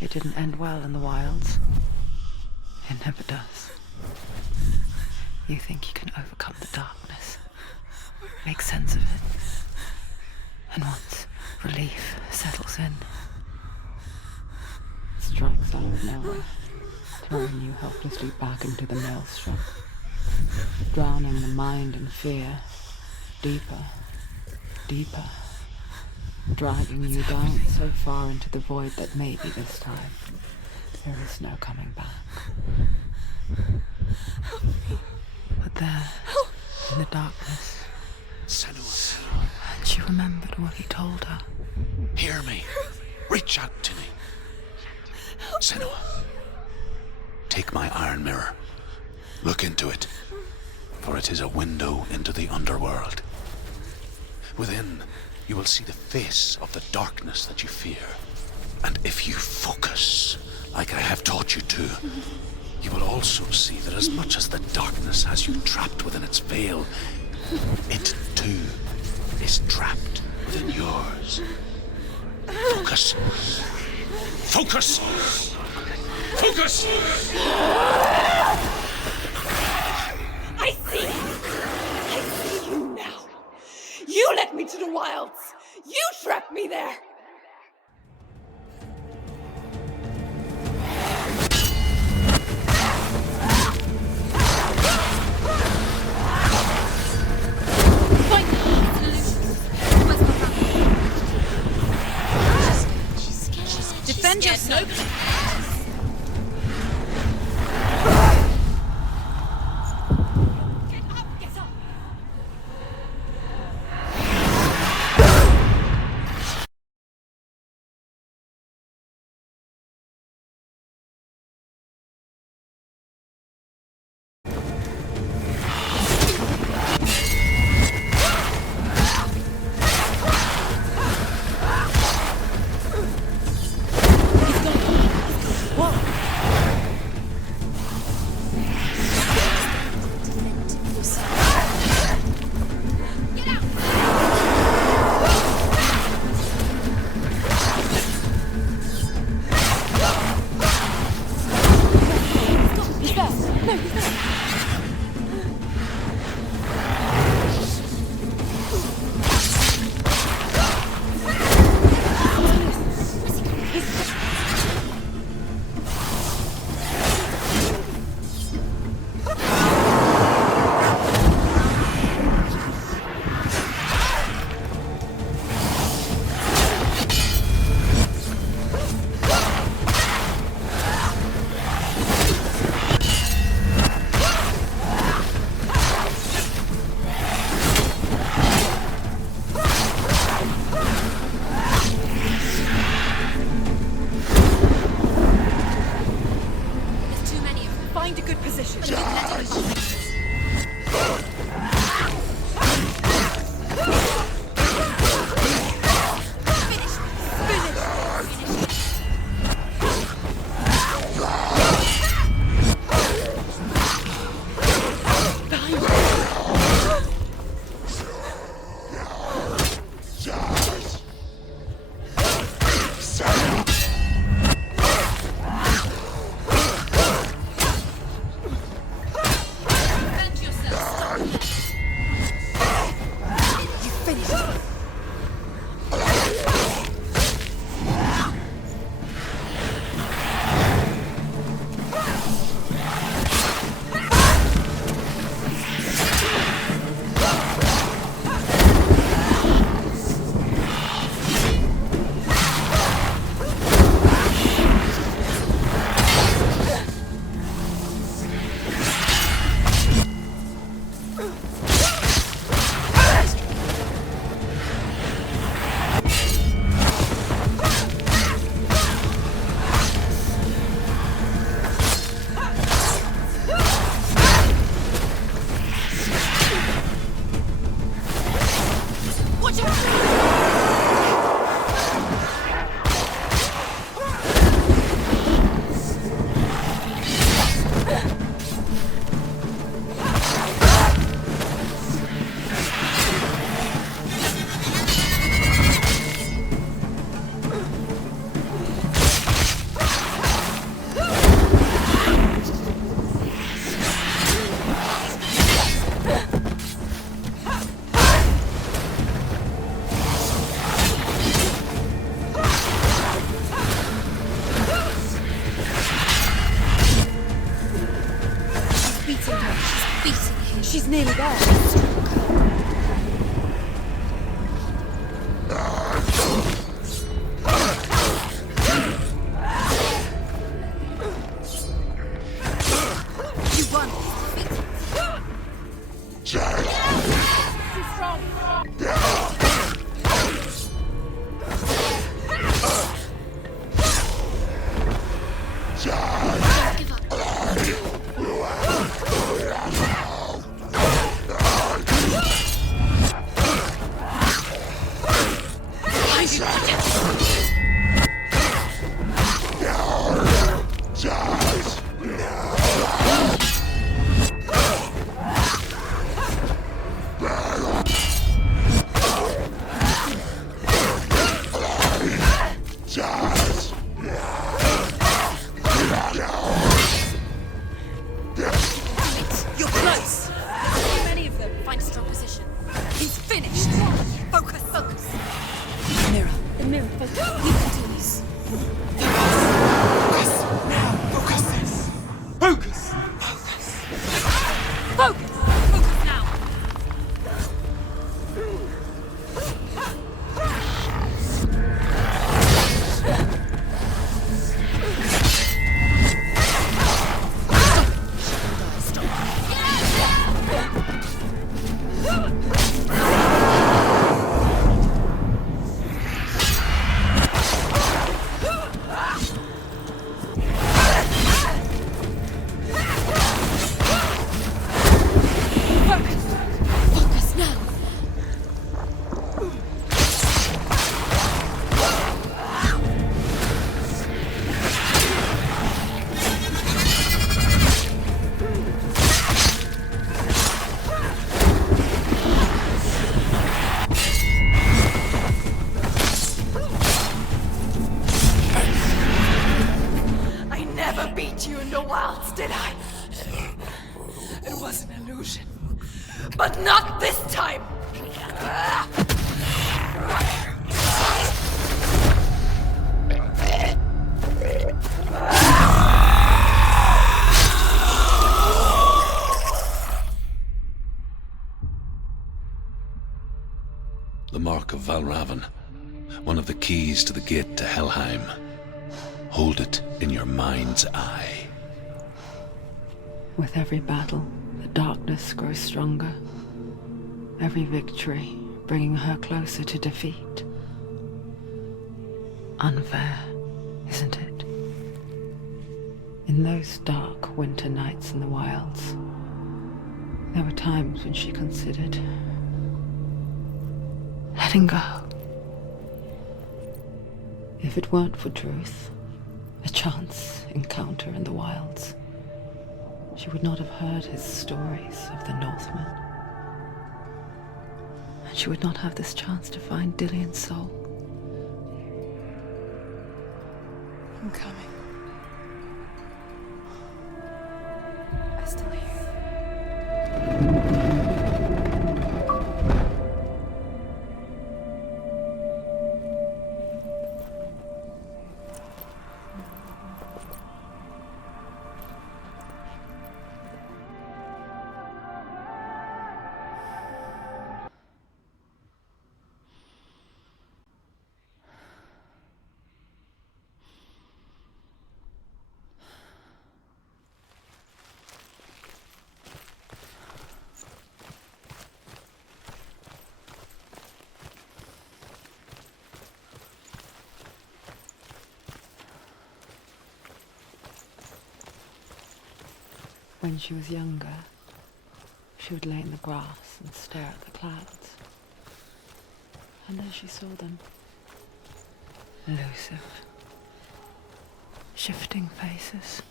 It didn't end well in the wilds. It never does. You think you can overcome the darkness, make sense of it, and once relief settles in, it strikes out of nowhere, throwing you helplessly back into the maelstrom, drowning the mind in fear, deeper, deeper, dragging you down so far into the void that maybe this time there is no coming back. But there, in the darkness, Senua, and she remembered what he told her. hear me. Reach out to me. Senua, take my iron mirror. Look into it, for it is a window into the underworld. Within, you will see the face of the darkness that you fear. And if you focus, like I have taught you to, you will also see that as much as the darkness has you trapped within its veil, it too is trapped within yours. Focus. Focus! Focus! I see you! I see you now! You led me to the wilds! You trapped me there! Defend yourself! He's gone. nearly there. You won. You're close. Too many of them. Find a strong position. He's finished. Focus. Focus. Mirror. The mirror. Focus. You can do this. Focus! Focus. Focus now. Focus now. I never beat you in the wilds, did I? It was an illusion. But not this time! The Mark of Valravan, one of the keys to the gate to Helheim. Hold it in your mind's eye. With every battle, the darkness grows stronger. Every victory bringing her closer to defeat. Unfair, isn't it? In those dark winter nights in the wilds, there were times when she considered letting go. If it weren't for truth, a chance encounter in the wilds, she would not have heard his stories of the Northmen. And she would not have this chance to find Dillion's soul. I'm coming. I still hear you. When she was younger, she would lay in the grass and stare at the clouds. And as she saw them, elusive, shifting faces.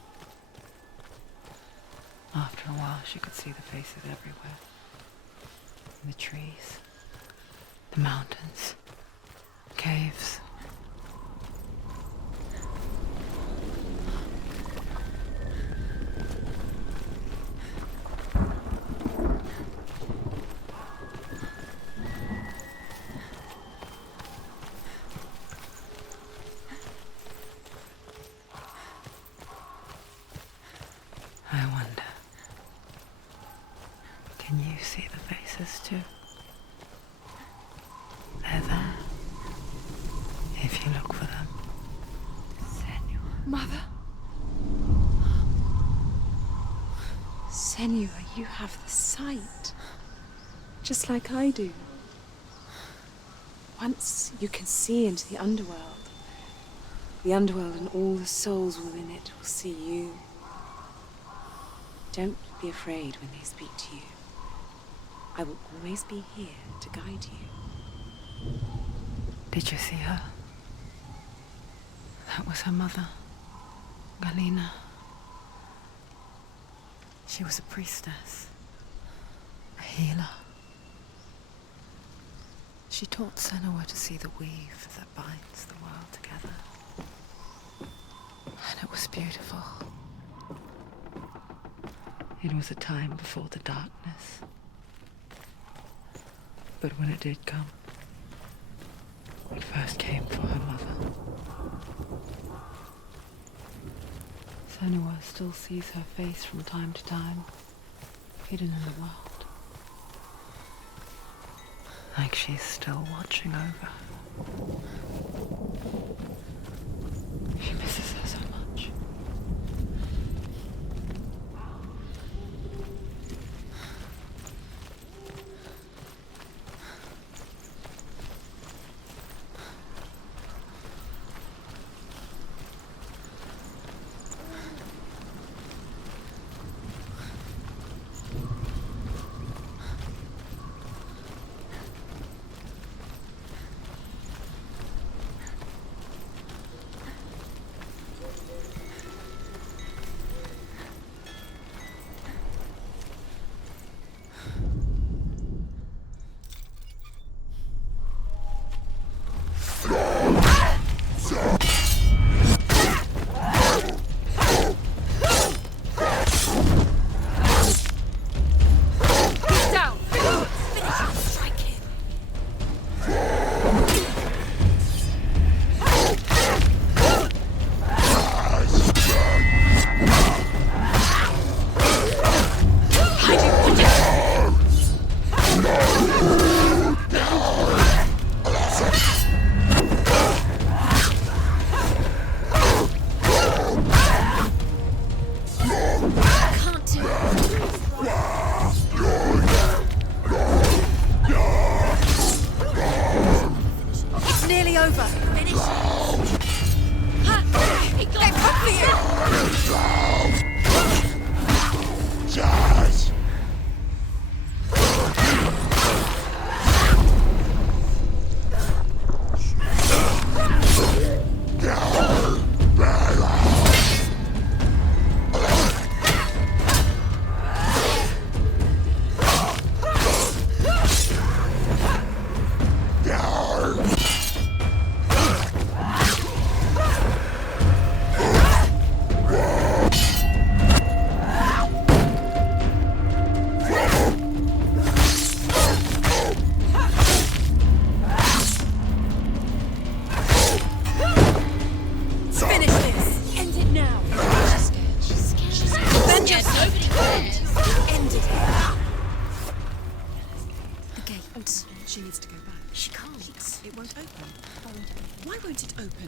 After a while, she could see the faces everywhere. In the trees, the mountains, caves. I wonder, can you answers to. They're there, if you look for them. Senua. Mother? Senua, you have the sight. Just like I do. Once you can see into the underworld and all the souls within it will see you. Don't be afraid when they speak to you. I will always be here to guide you. Did you see her? That was her mother, Galina. She was a priestess, a healer. She taught Senua to see the weave that binds the world together. And it was beautiful. It was a time before the darkness. But when it did come, it first came for her mother. Senua still sees her face from time to time, hidden in the world. Like she's still watching over her. She misses her so much.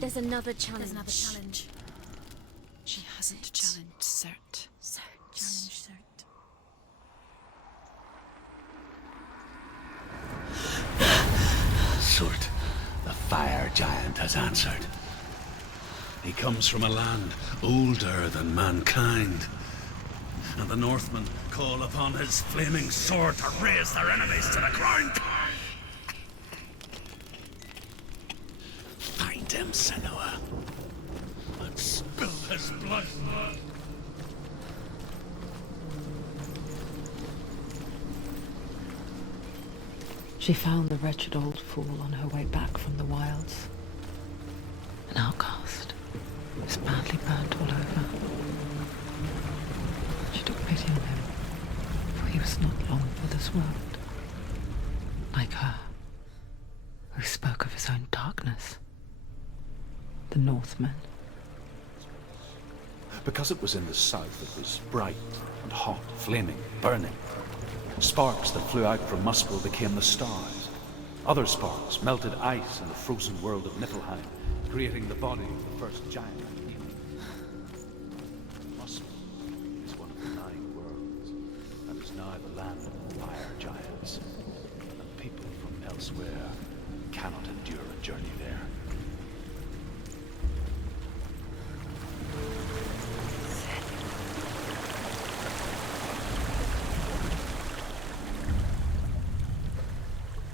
There's another challenge. She hasn't challenged Cert. Challenge Cert. Surt, the fire giant, has answered. He comes from a land older than mankind. And the Northmen call upon his flaming sword to raise their enemies to the ground. Find him, Senua, and spill his blood. She found the wretched old fool on her way back from the wilds. An outcast. He was badly burnt all over. She took pity on him, for he was not long for this world. Like her, who spoke of his own darkness. The Northmen. Because it was in the south, it was bright and hot, flaming, burning. Sparks that flew out from Muspel became the stars. Other sparks melted ice in the frozen world of Niflheim, creating the body of the first giant. Muspel is one of the 9 worlds, and is now the land of fire giants. And people from elsewhere cannot endure a journey there.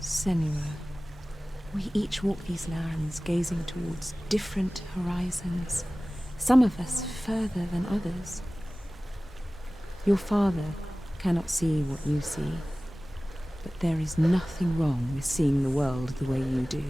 Senua, we each walk these lands gazing towards different horizons, some of us further than others. Your father cannot see what you see, but there is nothing wrong with seeing the world the way you do.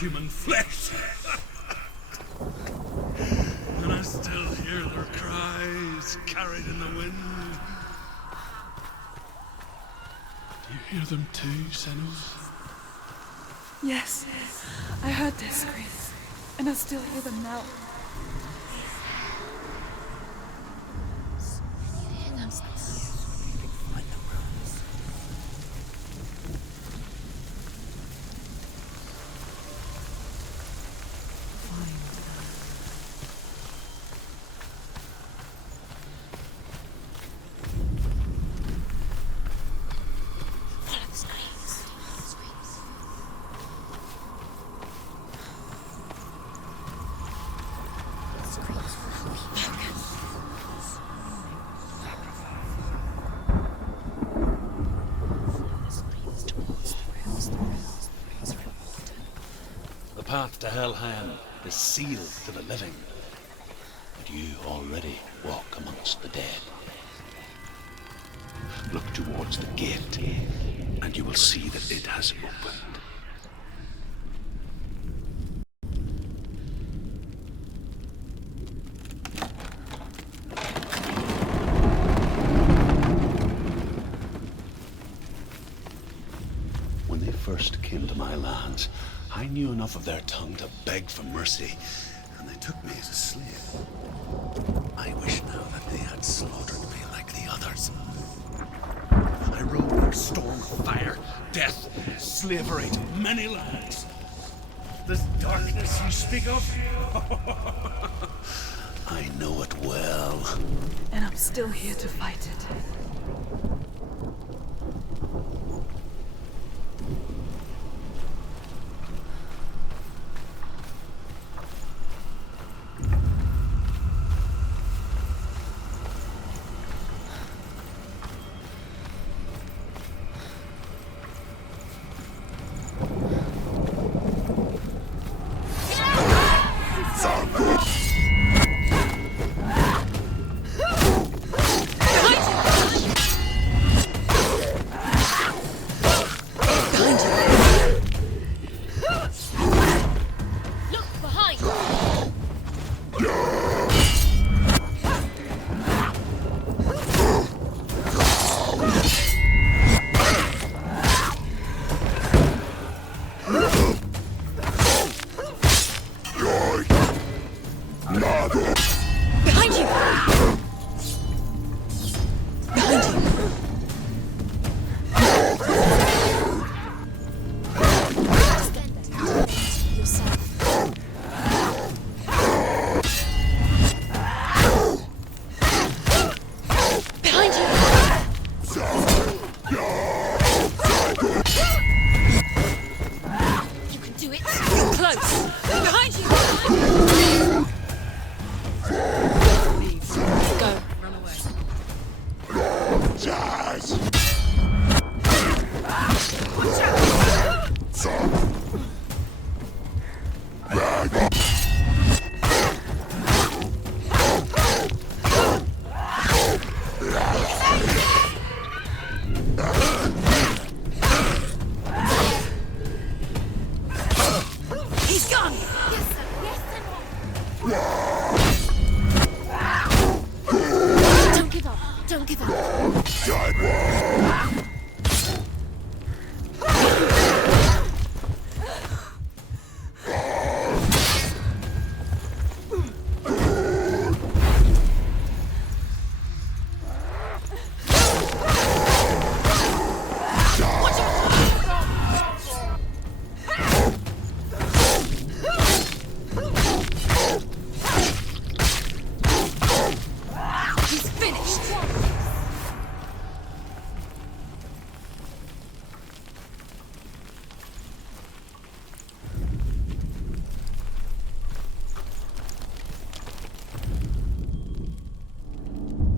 Human flesh. And I still hear their cries carried in the wind. Do you hear them too, Senua? Yes, I heard their screams, and I still hear them now. path to Helheim is sealed to the living, but you already walk amongst the dead. Look towards the gate, and you will see that it has opened. When they first came to my lands, I knew enough of their tongue to beg for mercy, and they took me as a slave. I wish now that they had slaughtered me like the others. I rode their storm of fire, death, slavery to many lands. This darkness you speak of? I know it well. And I'm still here to fight it.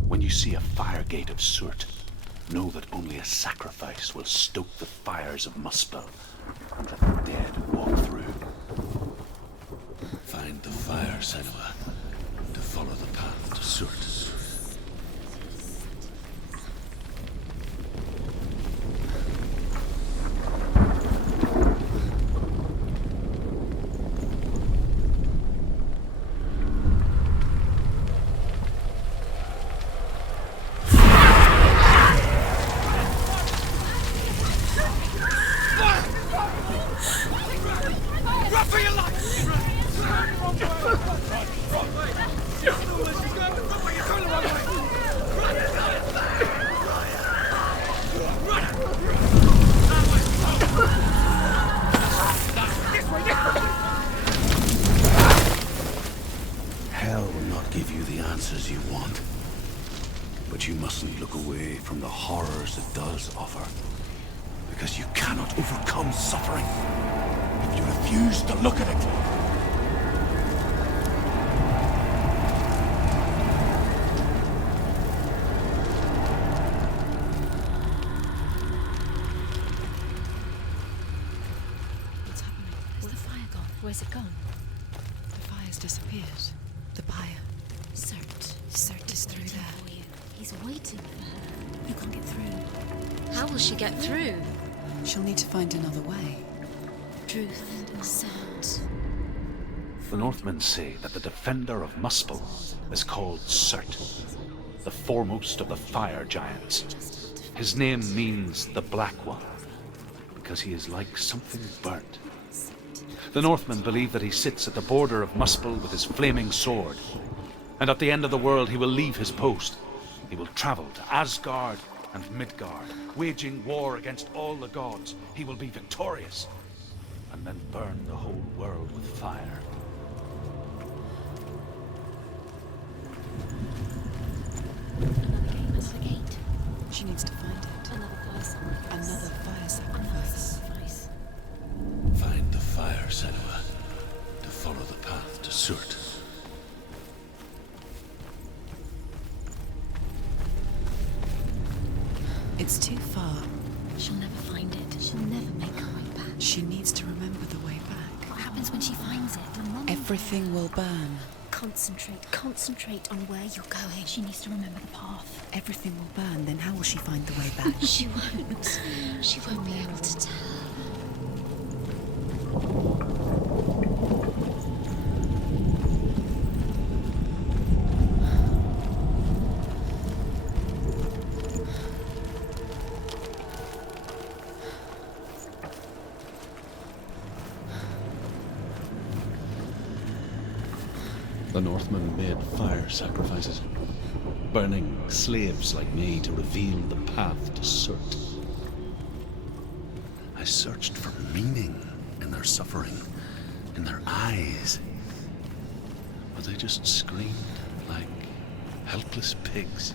When you see a fire gate of Surt, know that only a sacrifice will stoke the fires of Muspel, and let the dead walk through. Find the fire, Senua, to follow the path to Surt. Hell will not give you the answers you want. But you mustn't look away from the horrors it does offer. Because you cannot overcome suffering if you refuse to look at it. What's happening? Where's the fire gone? Where's it gone? The fire's disappeared. The pyre. Cert. Cert is through Waiting there. for you. He's waiting for her. You can't get through. How will she get through? She'll need to find another way. Truth. Cert. The Northmen say that the defender of Muspel is called Cert, the foremost of the fire giants. His name means the Black One, because he is like something burnt. The Northmen believe that he sits at the border of Muspel with his flaming sword, and at the end of the world he will leave his post. He will travel to Asgard and Midgard, waging war against all the gods. He will be victorious, and then burn the whole world with fire. That's the gate. She needs to find it. Another fire sacrifice. Another fire Another sacrifice. sacrifice. Find the fire, Senua, to follow the path to Surt. It's too far. She'll never find it. She'll never make her way back. She needs to remember the way back. What happens when she finds it? Everything will burn. Concentrate on where you're going. She needs to remember the path. Everything will burn, then how will she find the way back? She won't. She won't be able to tell. The Northmen made fire sacrifices, burning slaves like me to reveal the path to Surt. I searched for meaning in their suffering, in their eyes, but they just screamed like helpless pigs.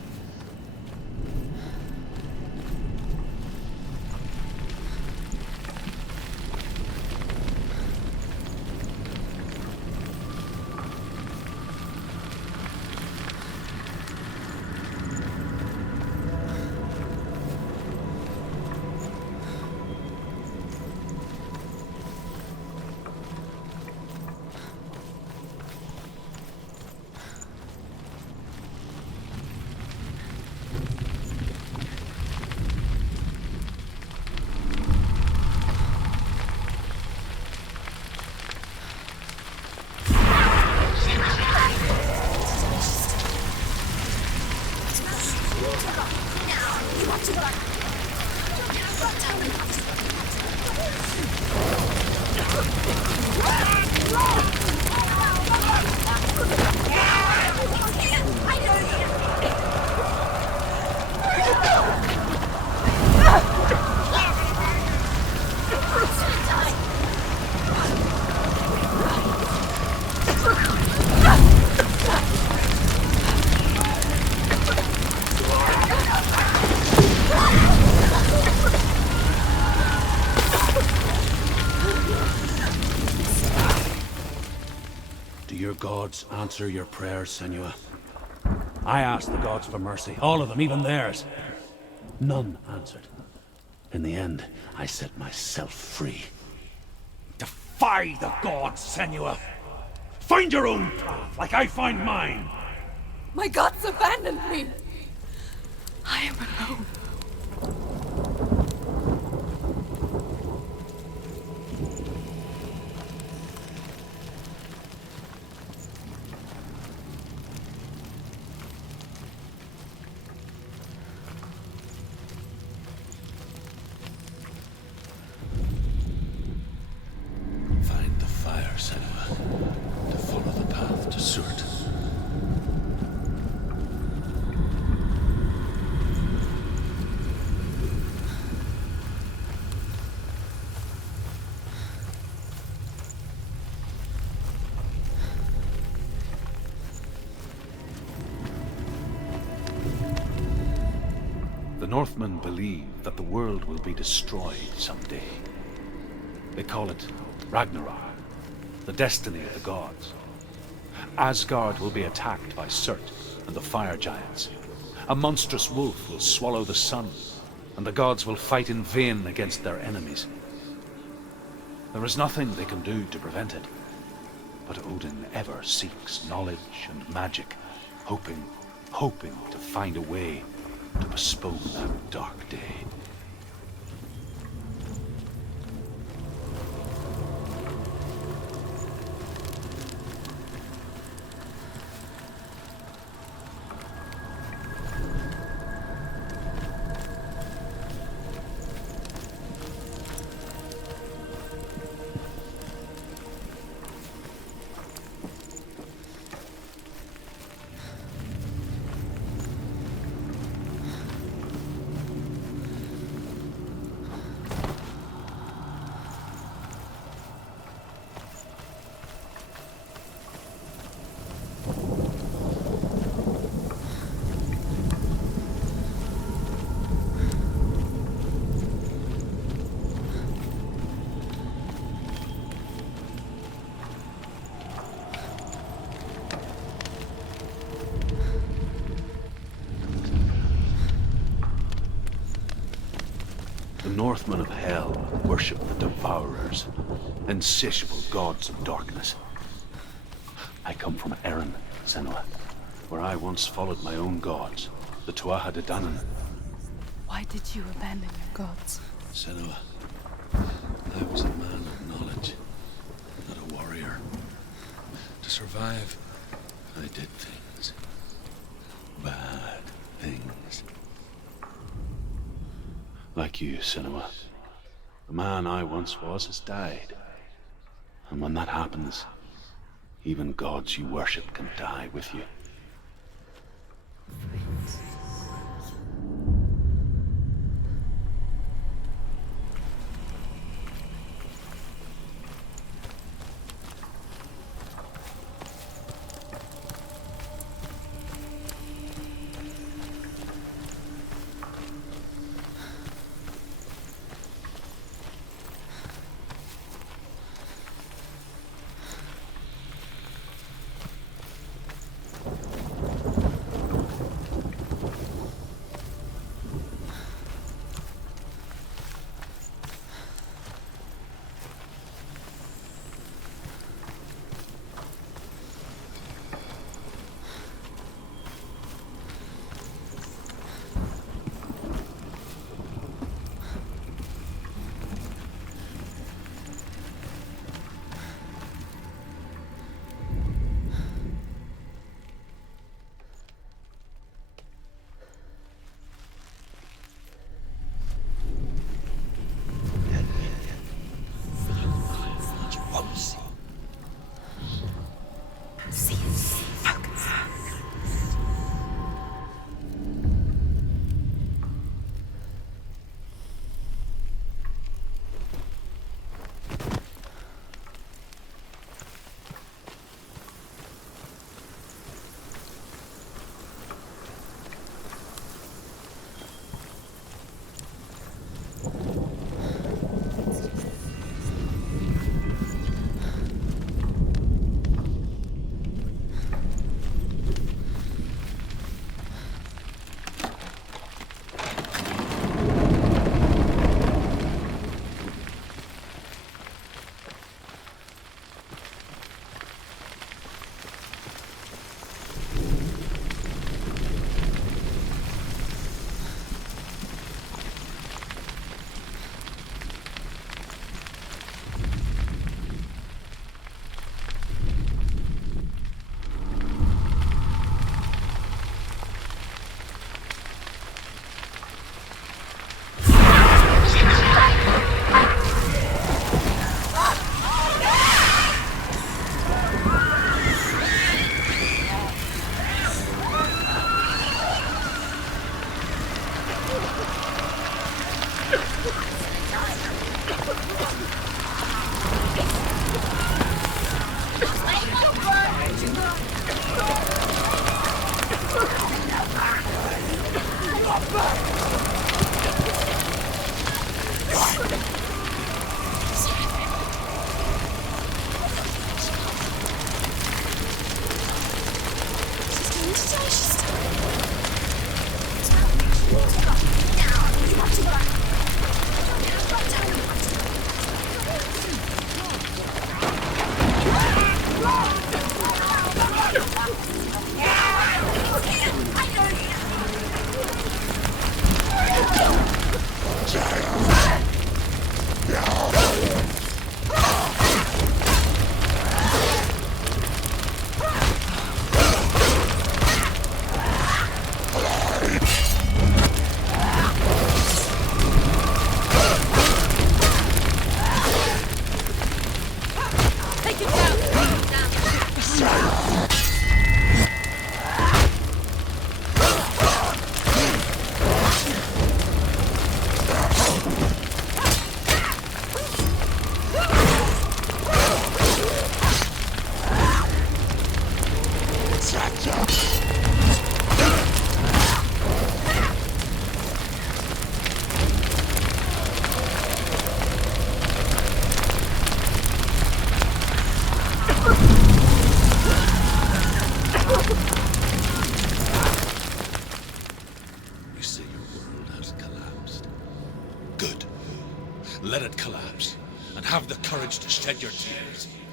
Do your gods answer your prayers, Senua? I asked the gods for mercy, all of them, even theirs. None answered. In the end, I set myself free. Defy the gods, Senua! Find your own path, like I find mine! My gods abandoned me! I am alone. Find the fire, Senua, to follow the path to Surt. The Northmen believe that the world will be destroyed someday. They call it Ragnarok, the destiny of the gods. Asgard will be attacked by Surt and the fire giants. A monstrous wolf will swallow the sun, and the gods will fight in vain against their enemies. There is nothing they can do to prevent it. But Odin ever seeks knowledge and magic, hoping to find a way to postpone that dark day. The Northmen of Hell worship the Devourers, insatiable gods of darkness. I come from Erin, Senua, where I once followed my own gods, the Tuatha De Danann. Why did you abandon your gods? Senua, I was a man of knowledge, not a warrior. To survive, I did things. Bad things. Like you, Senua. The man I once was has died. And when that happens, even gods you worship can die with you.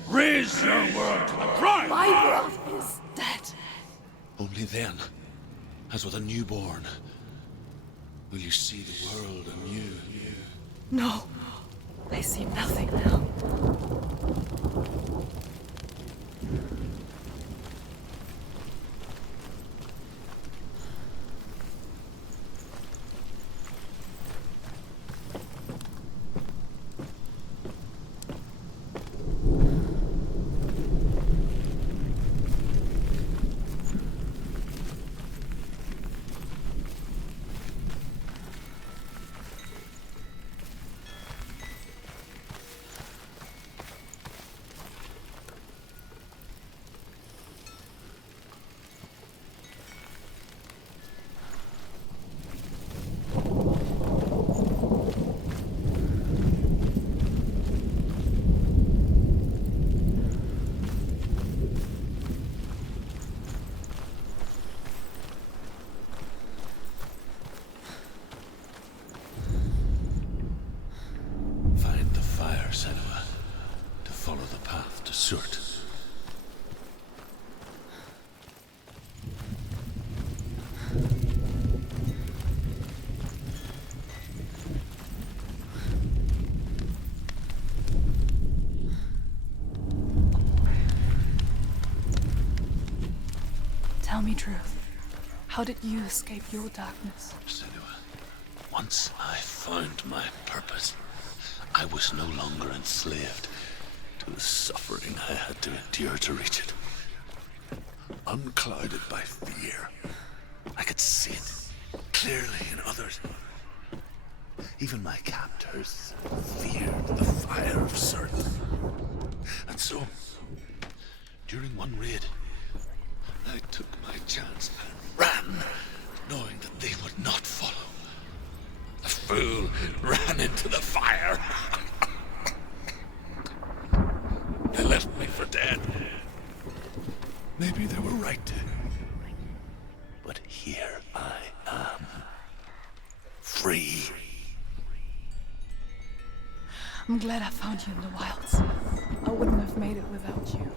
raise your world to the prime. My world is dead. Only then, as with a newborn, will you see the world anew. No, I see nothing now. Find the fire, Senua, to follow the path to Surt. Tell me truth. How did you escape your darkness? Senua, once I found my purpose, I was no longer enslaved to the suffering I had to endure to reach it. Unclouded by fear, I could see it clearly in others. Even my captors feared the fire of Surt. And so, during one raid, I took my chance and ran, knowing that they would not follow. The fool ran into the fire. They left me for dead. Maybe they were right to. But here I am. Free. I'm glad I found you in the wilds. I wouldn't have made it without you.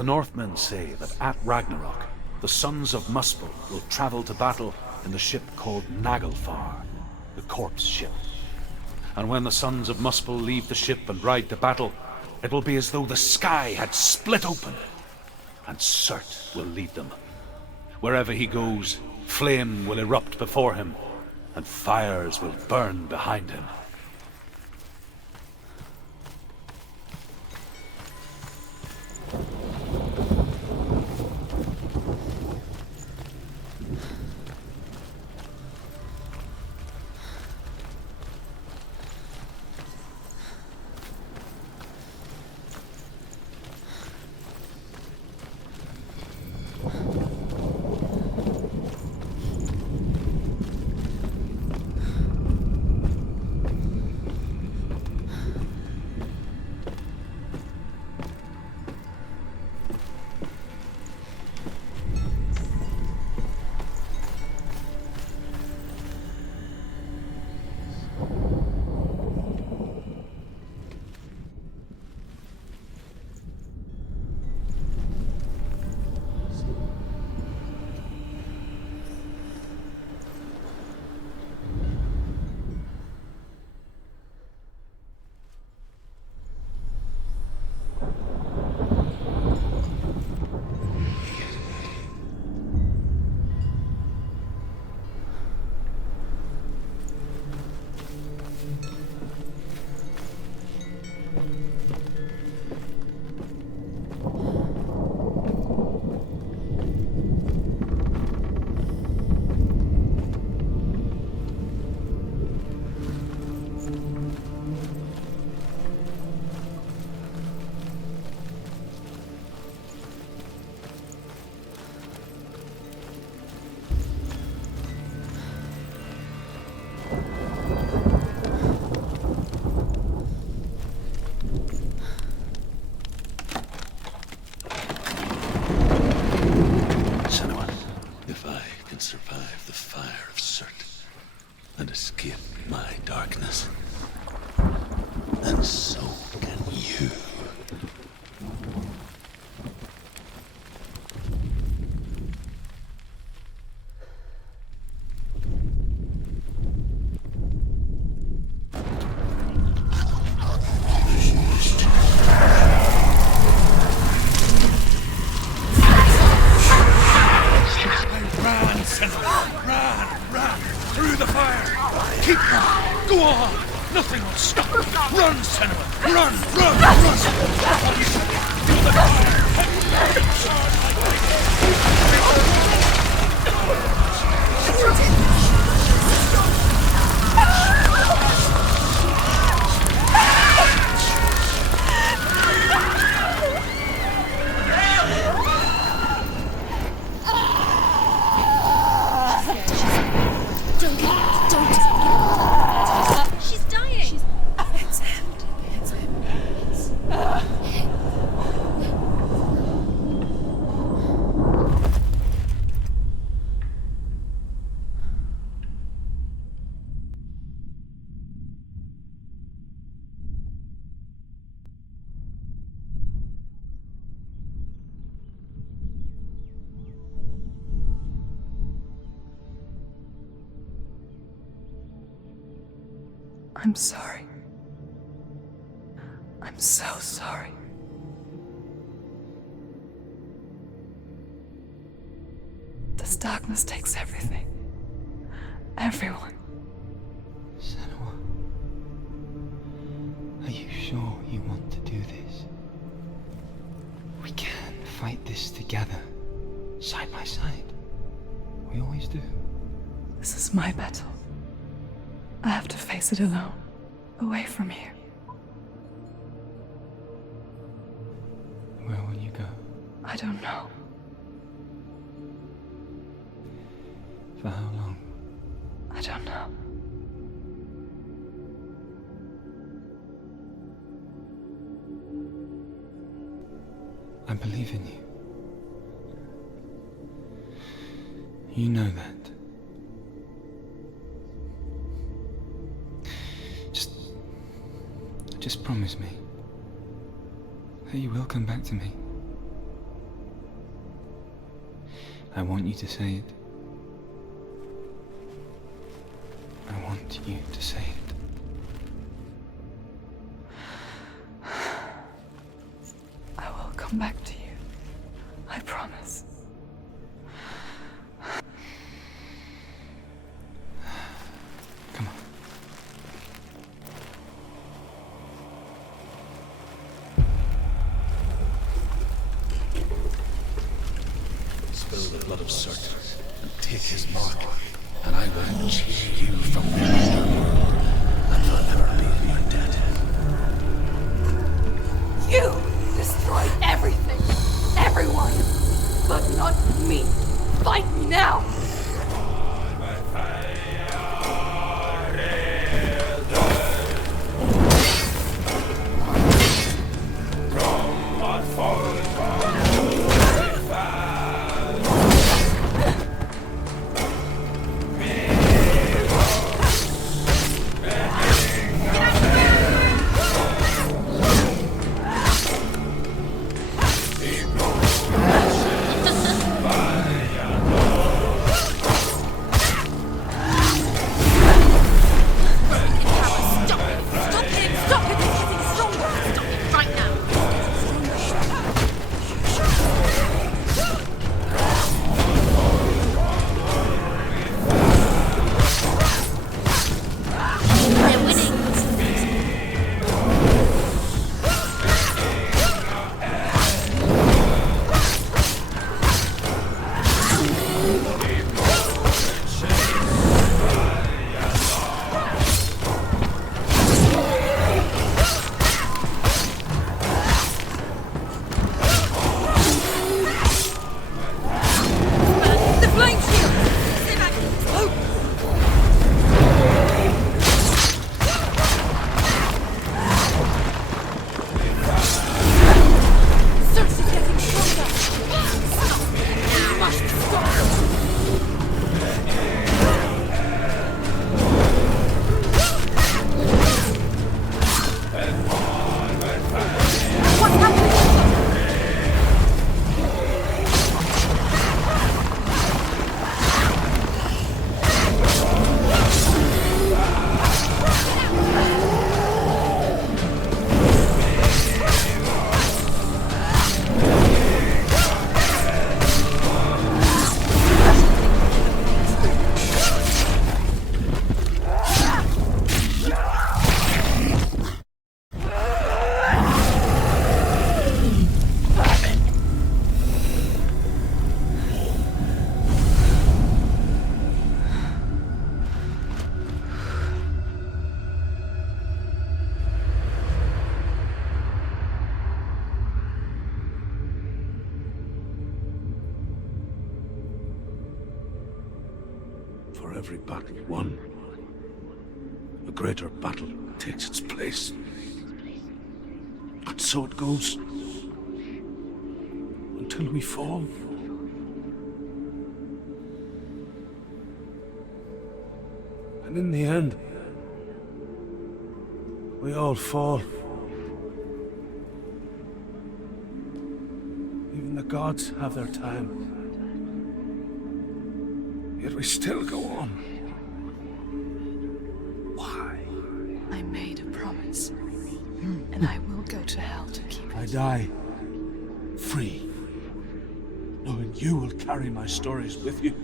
The Northmen say that at Ragnarok, the sons of Muspel will travel to battle in the ship called Naglfar, the corpse ship. And when the sons of Muspel leave the ship and ride to battle, it will be as though the sky had split open, and Surt will lead them. Wherever he goes, flame will erupt before him, and fires will burn behind him. Survive the fire of Surt and escape my darkness. And so can you. I'm sorry. I'm so sorry. This darkness takes everything. Everyone. Senua, are you sure you want to do this? We can fight this together, side by side. We always do. This is my battle. I have to face it alone, away from here. Where will you go? I don't know. For how long? I don't know. I believe in you. You know that. Just promise me that you will come back to me. I want you to say it. I want you to say it. I will come back to you. I promise. Come on. Spill the blood of Surt and take his mark, and I will cheer you from the underworld and forever be in your debt. You destroyed everything, everyone, but not me. Fight me now. For every battle won, a greater battle takes its place. And so it goes. Until we fall. And in the end, we all fall. Even the gods have their time. Yet we still go on. Why? I made a promise. And I will go to hell to keep it. I die free, knowing you will carry my stories with you.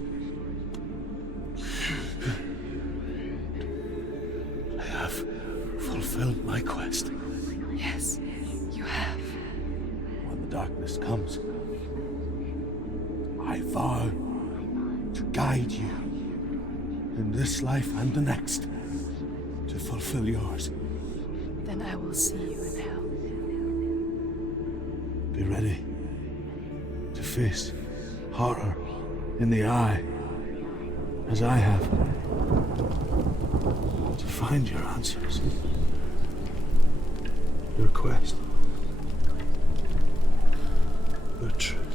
I have fulfilled my quest. Yes, you have. When the darkness comes, I vow to guide you in this life and the next to fulfill yours. Then I will see you in hell. Be ready to face horror in the eye, as I have, to find your answers, your quest, your truth.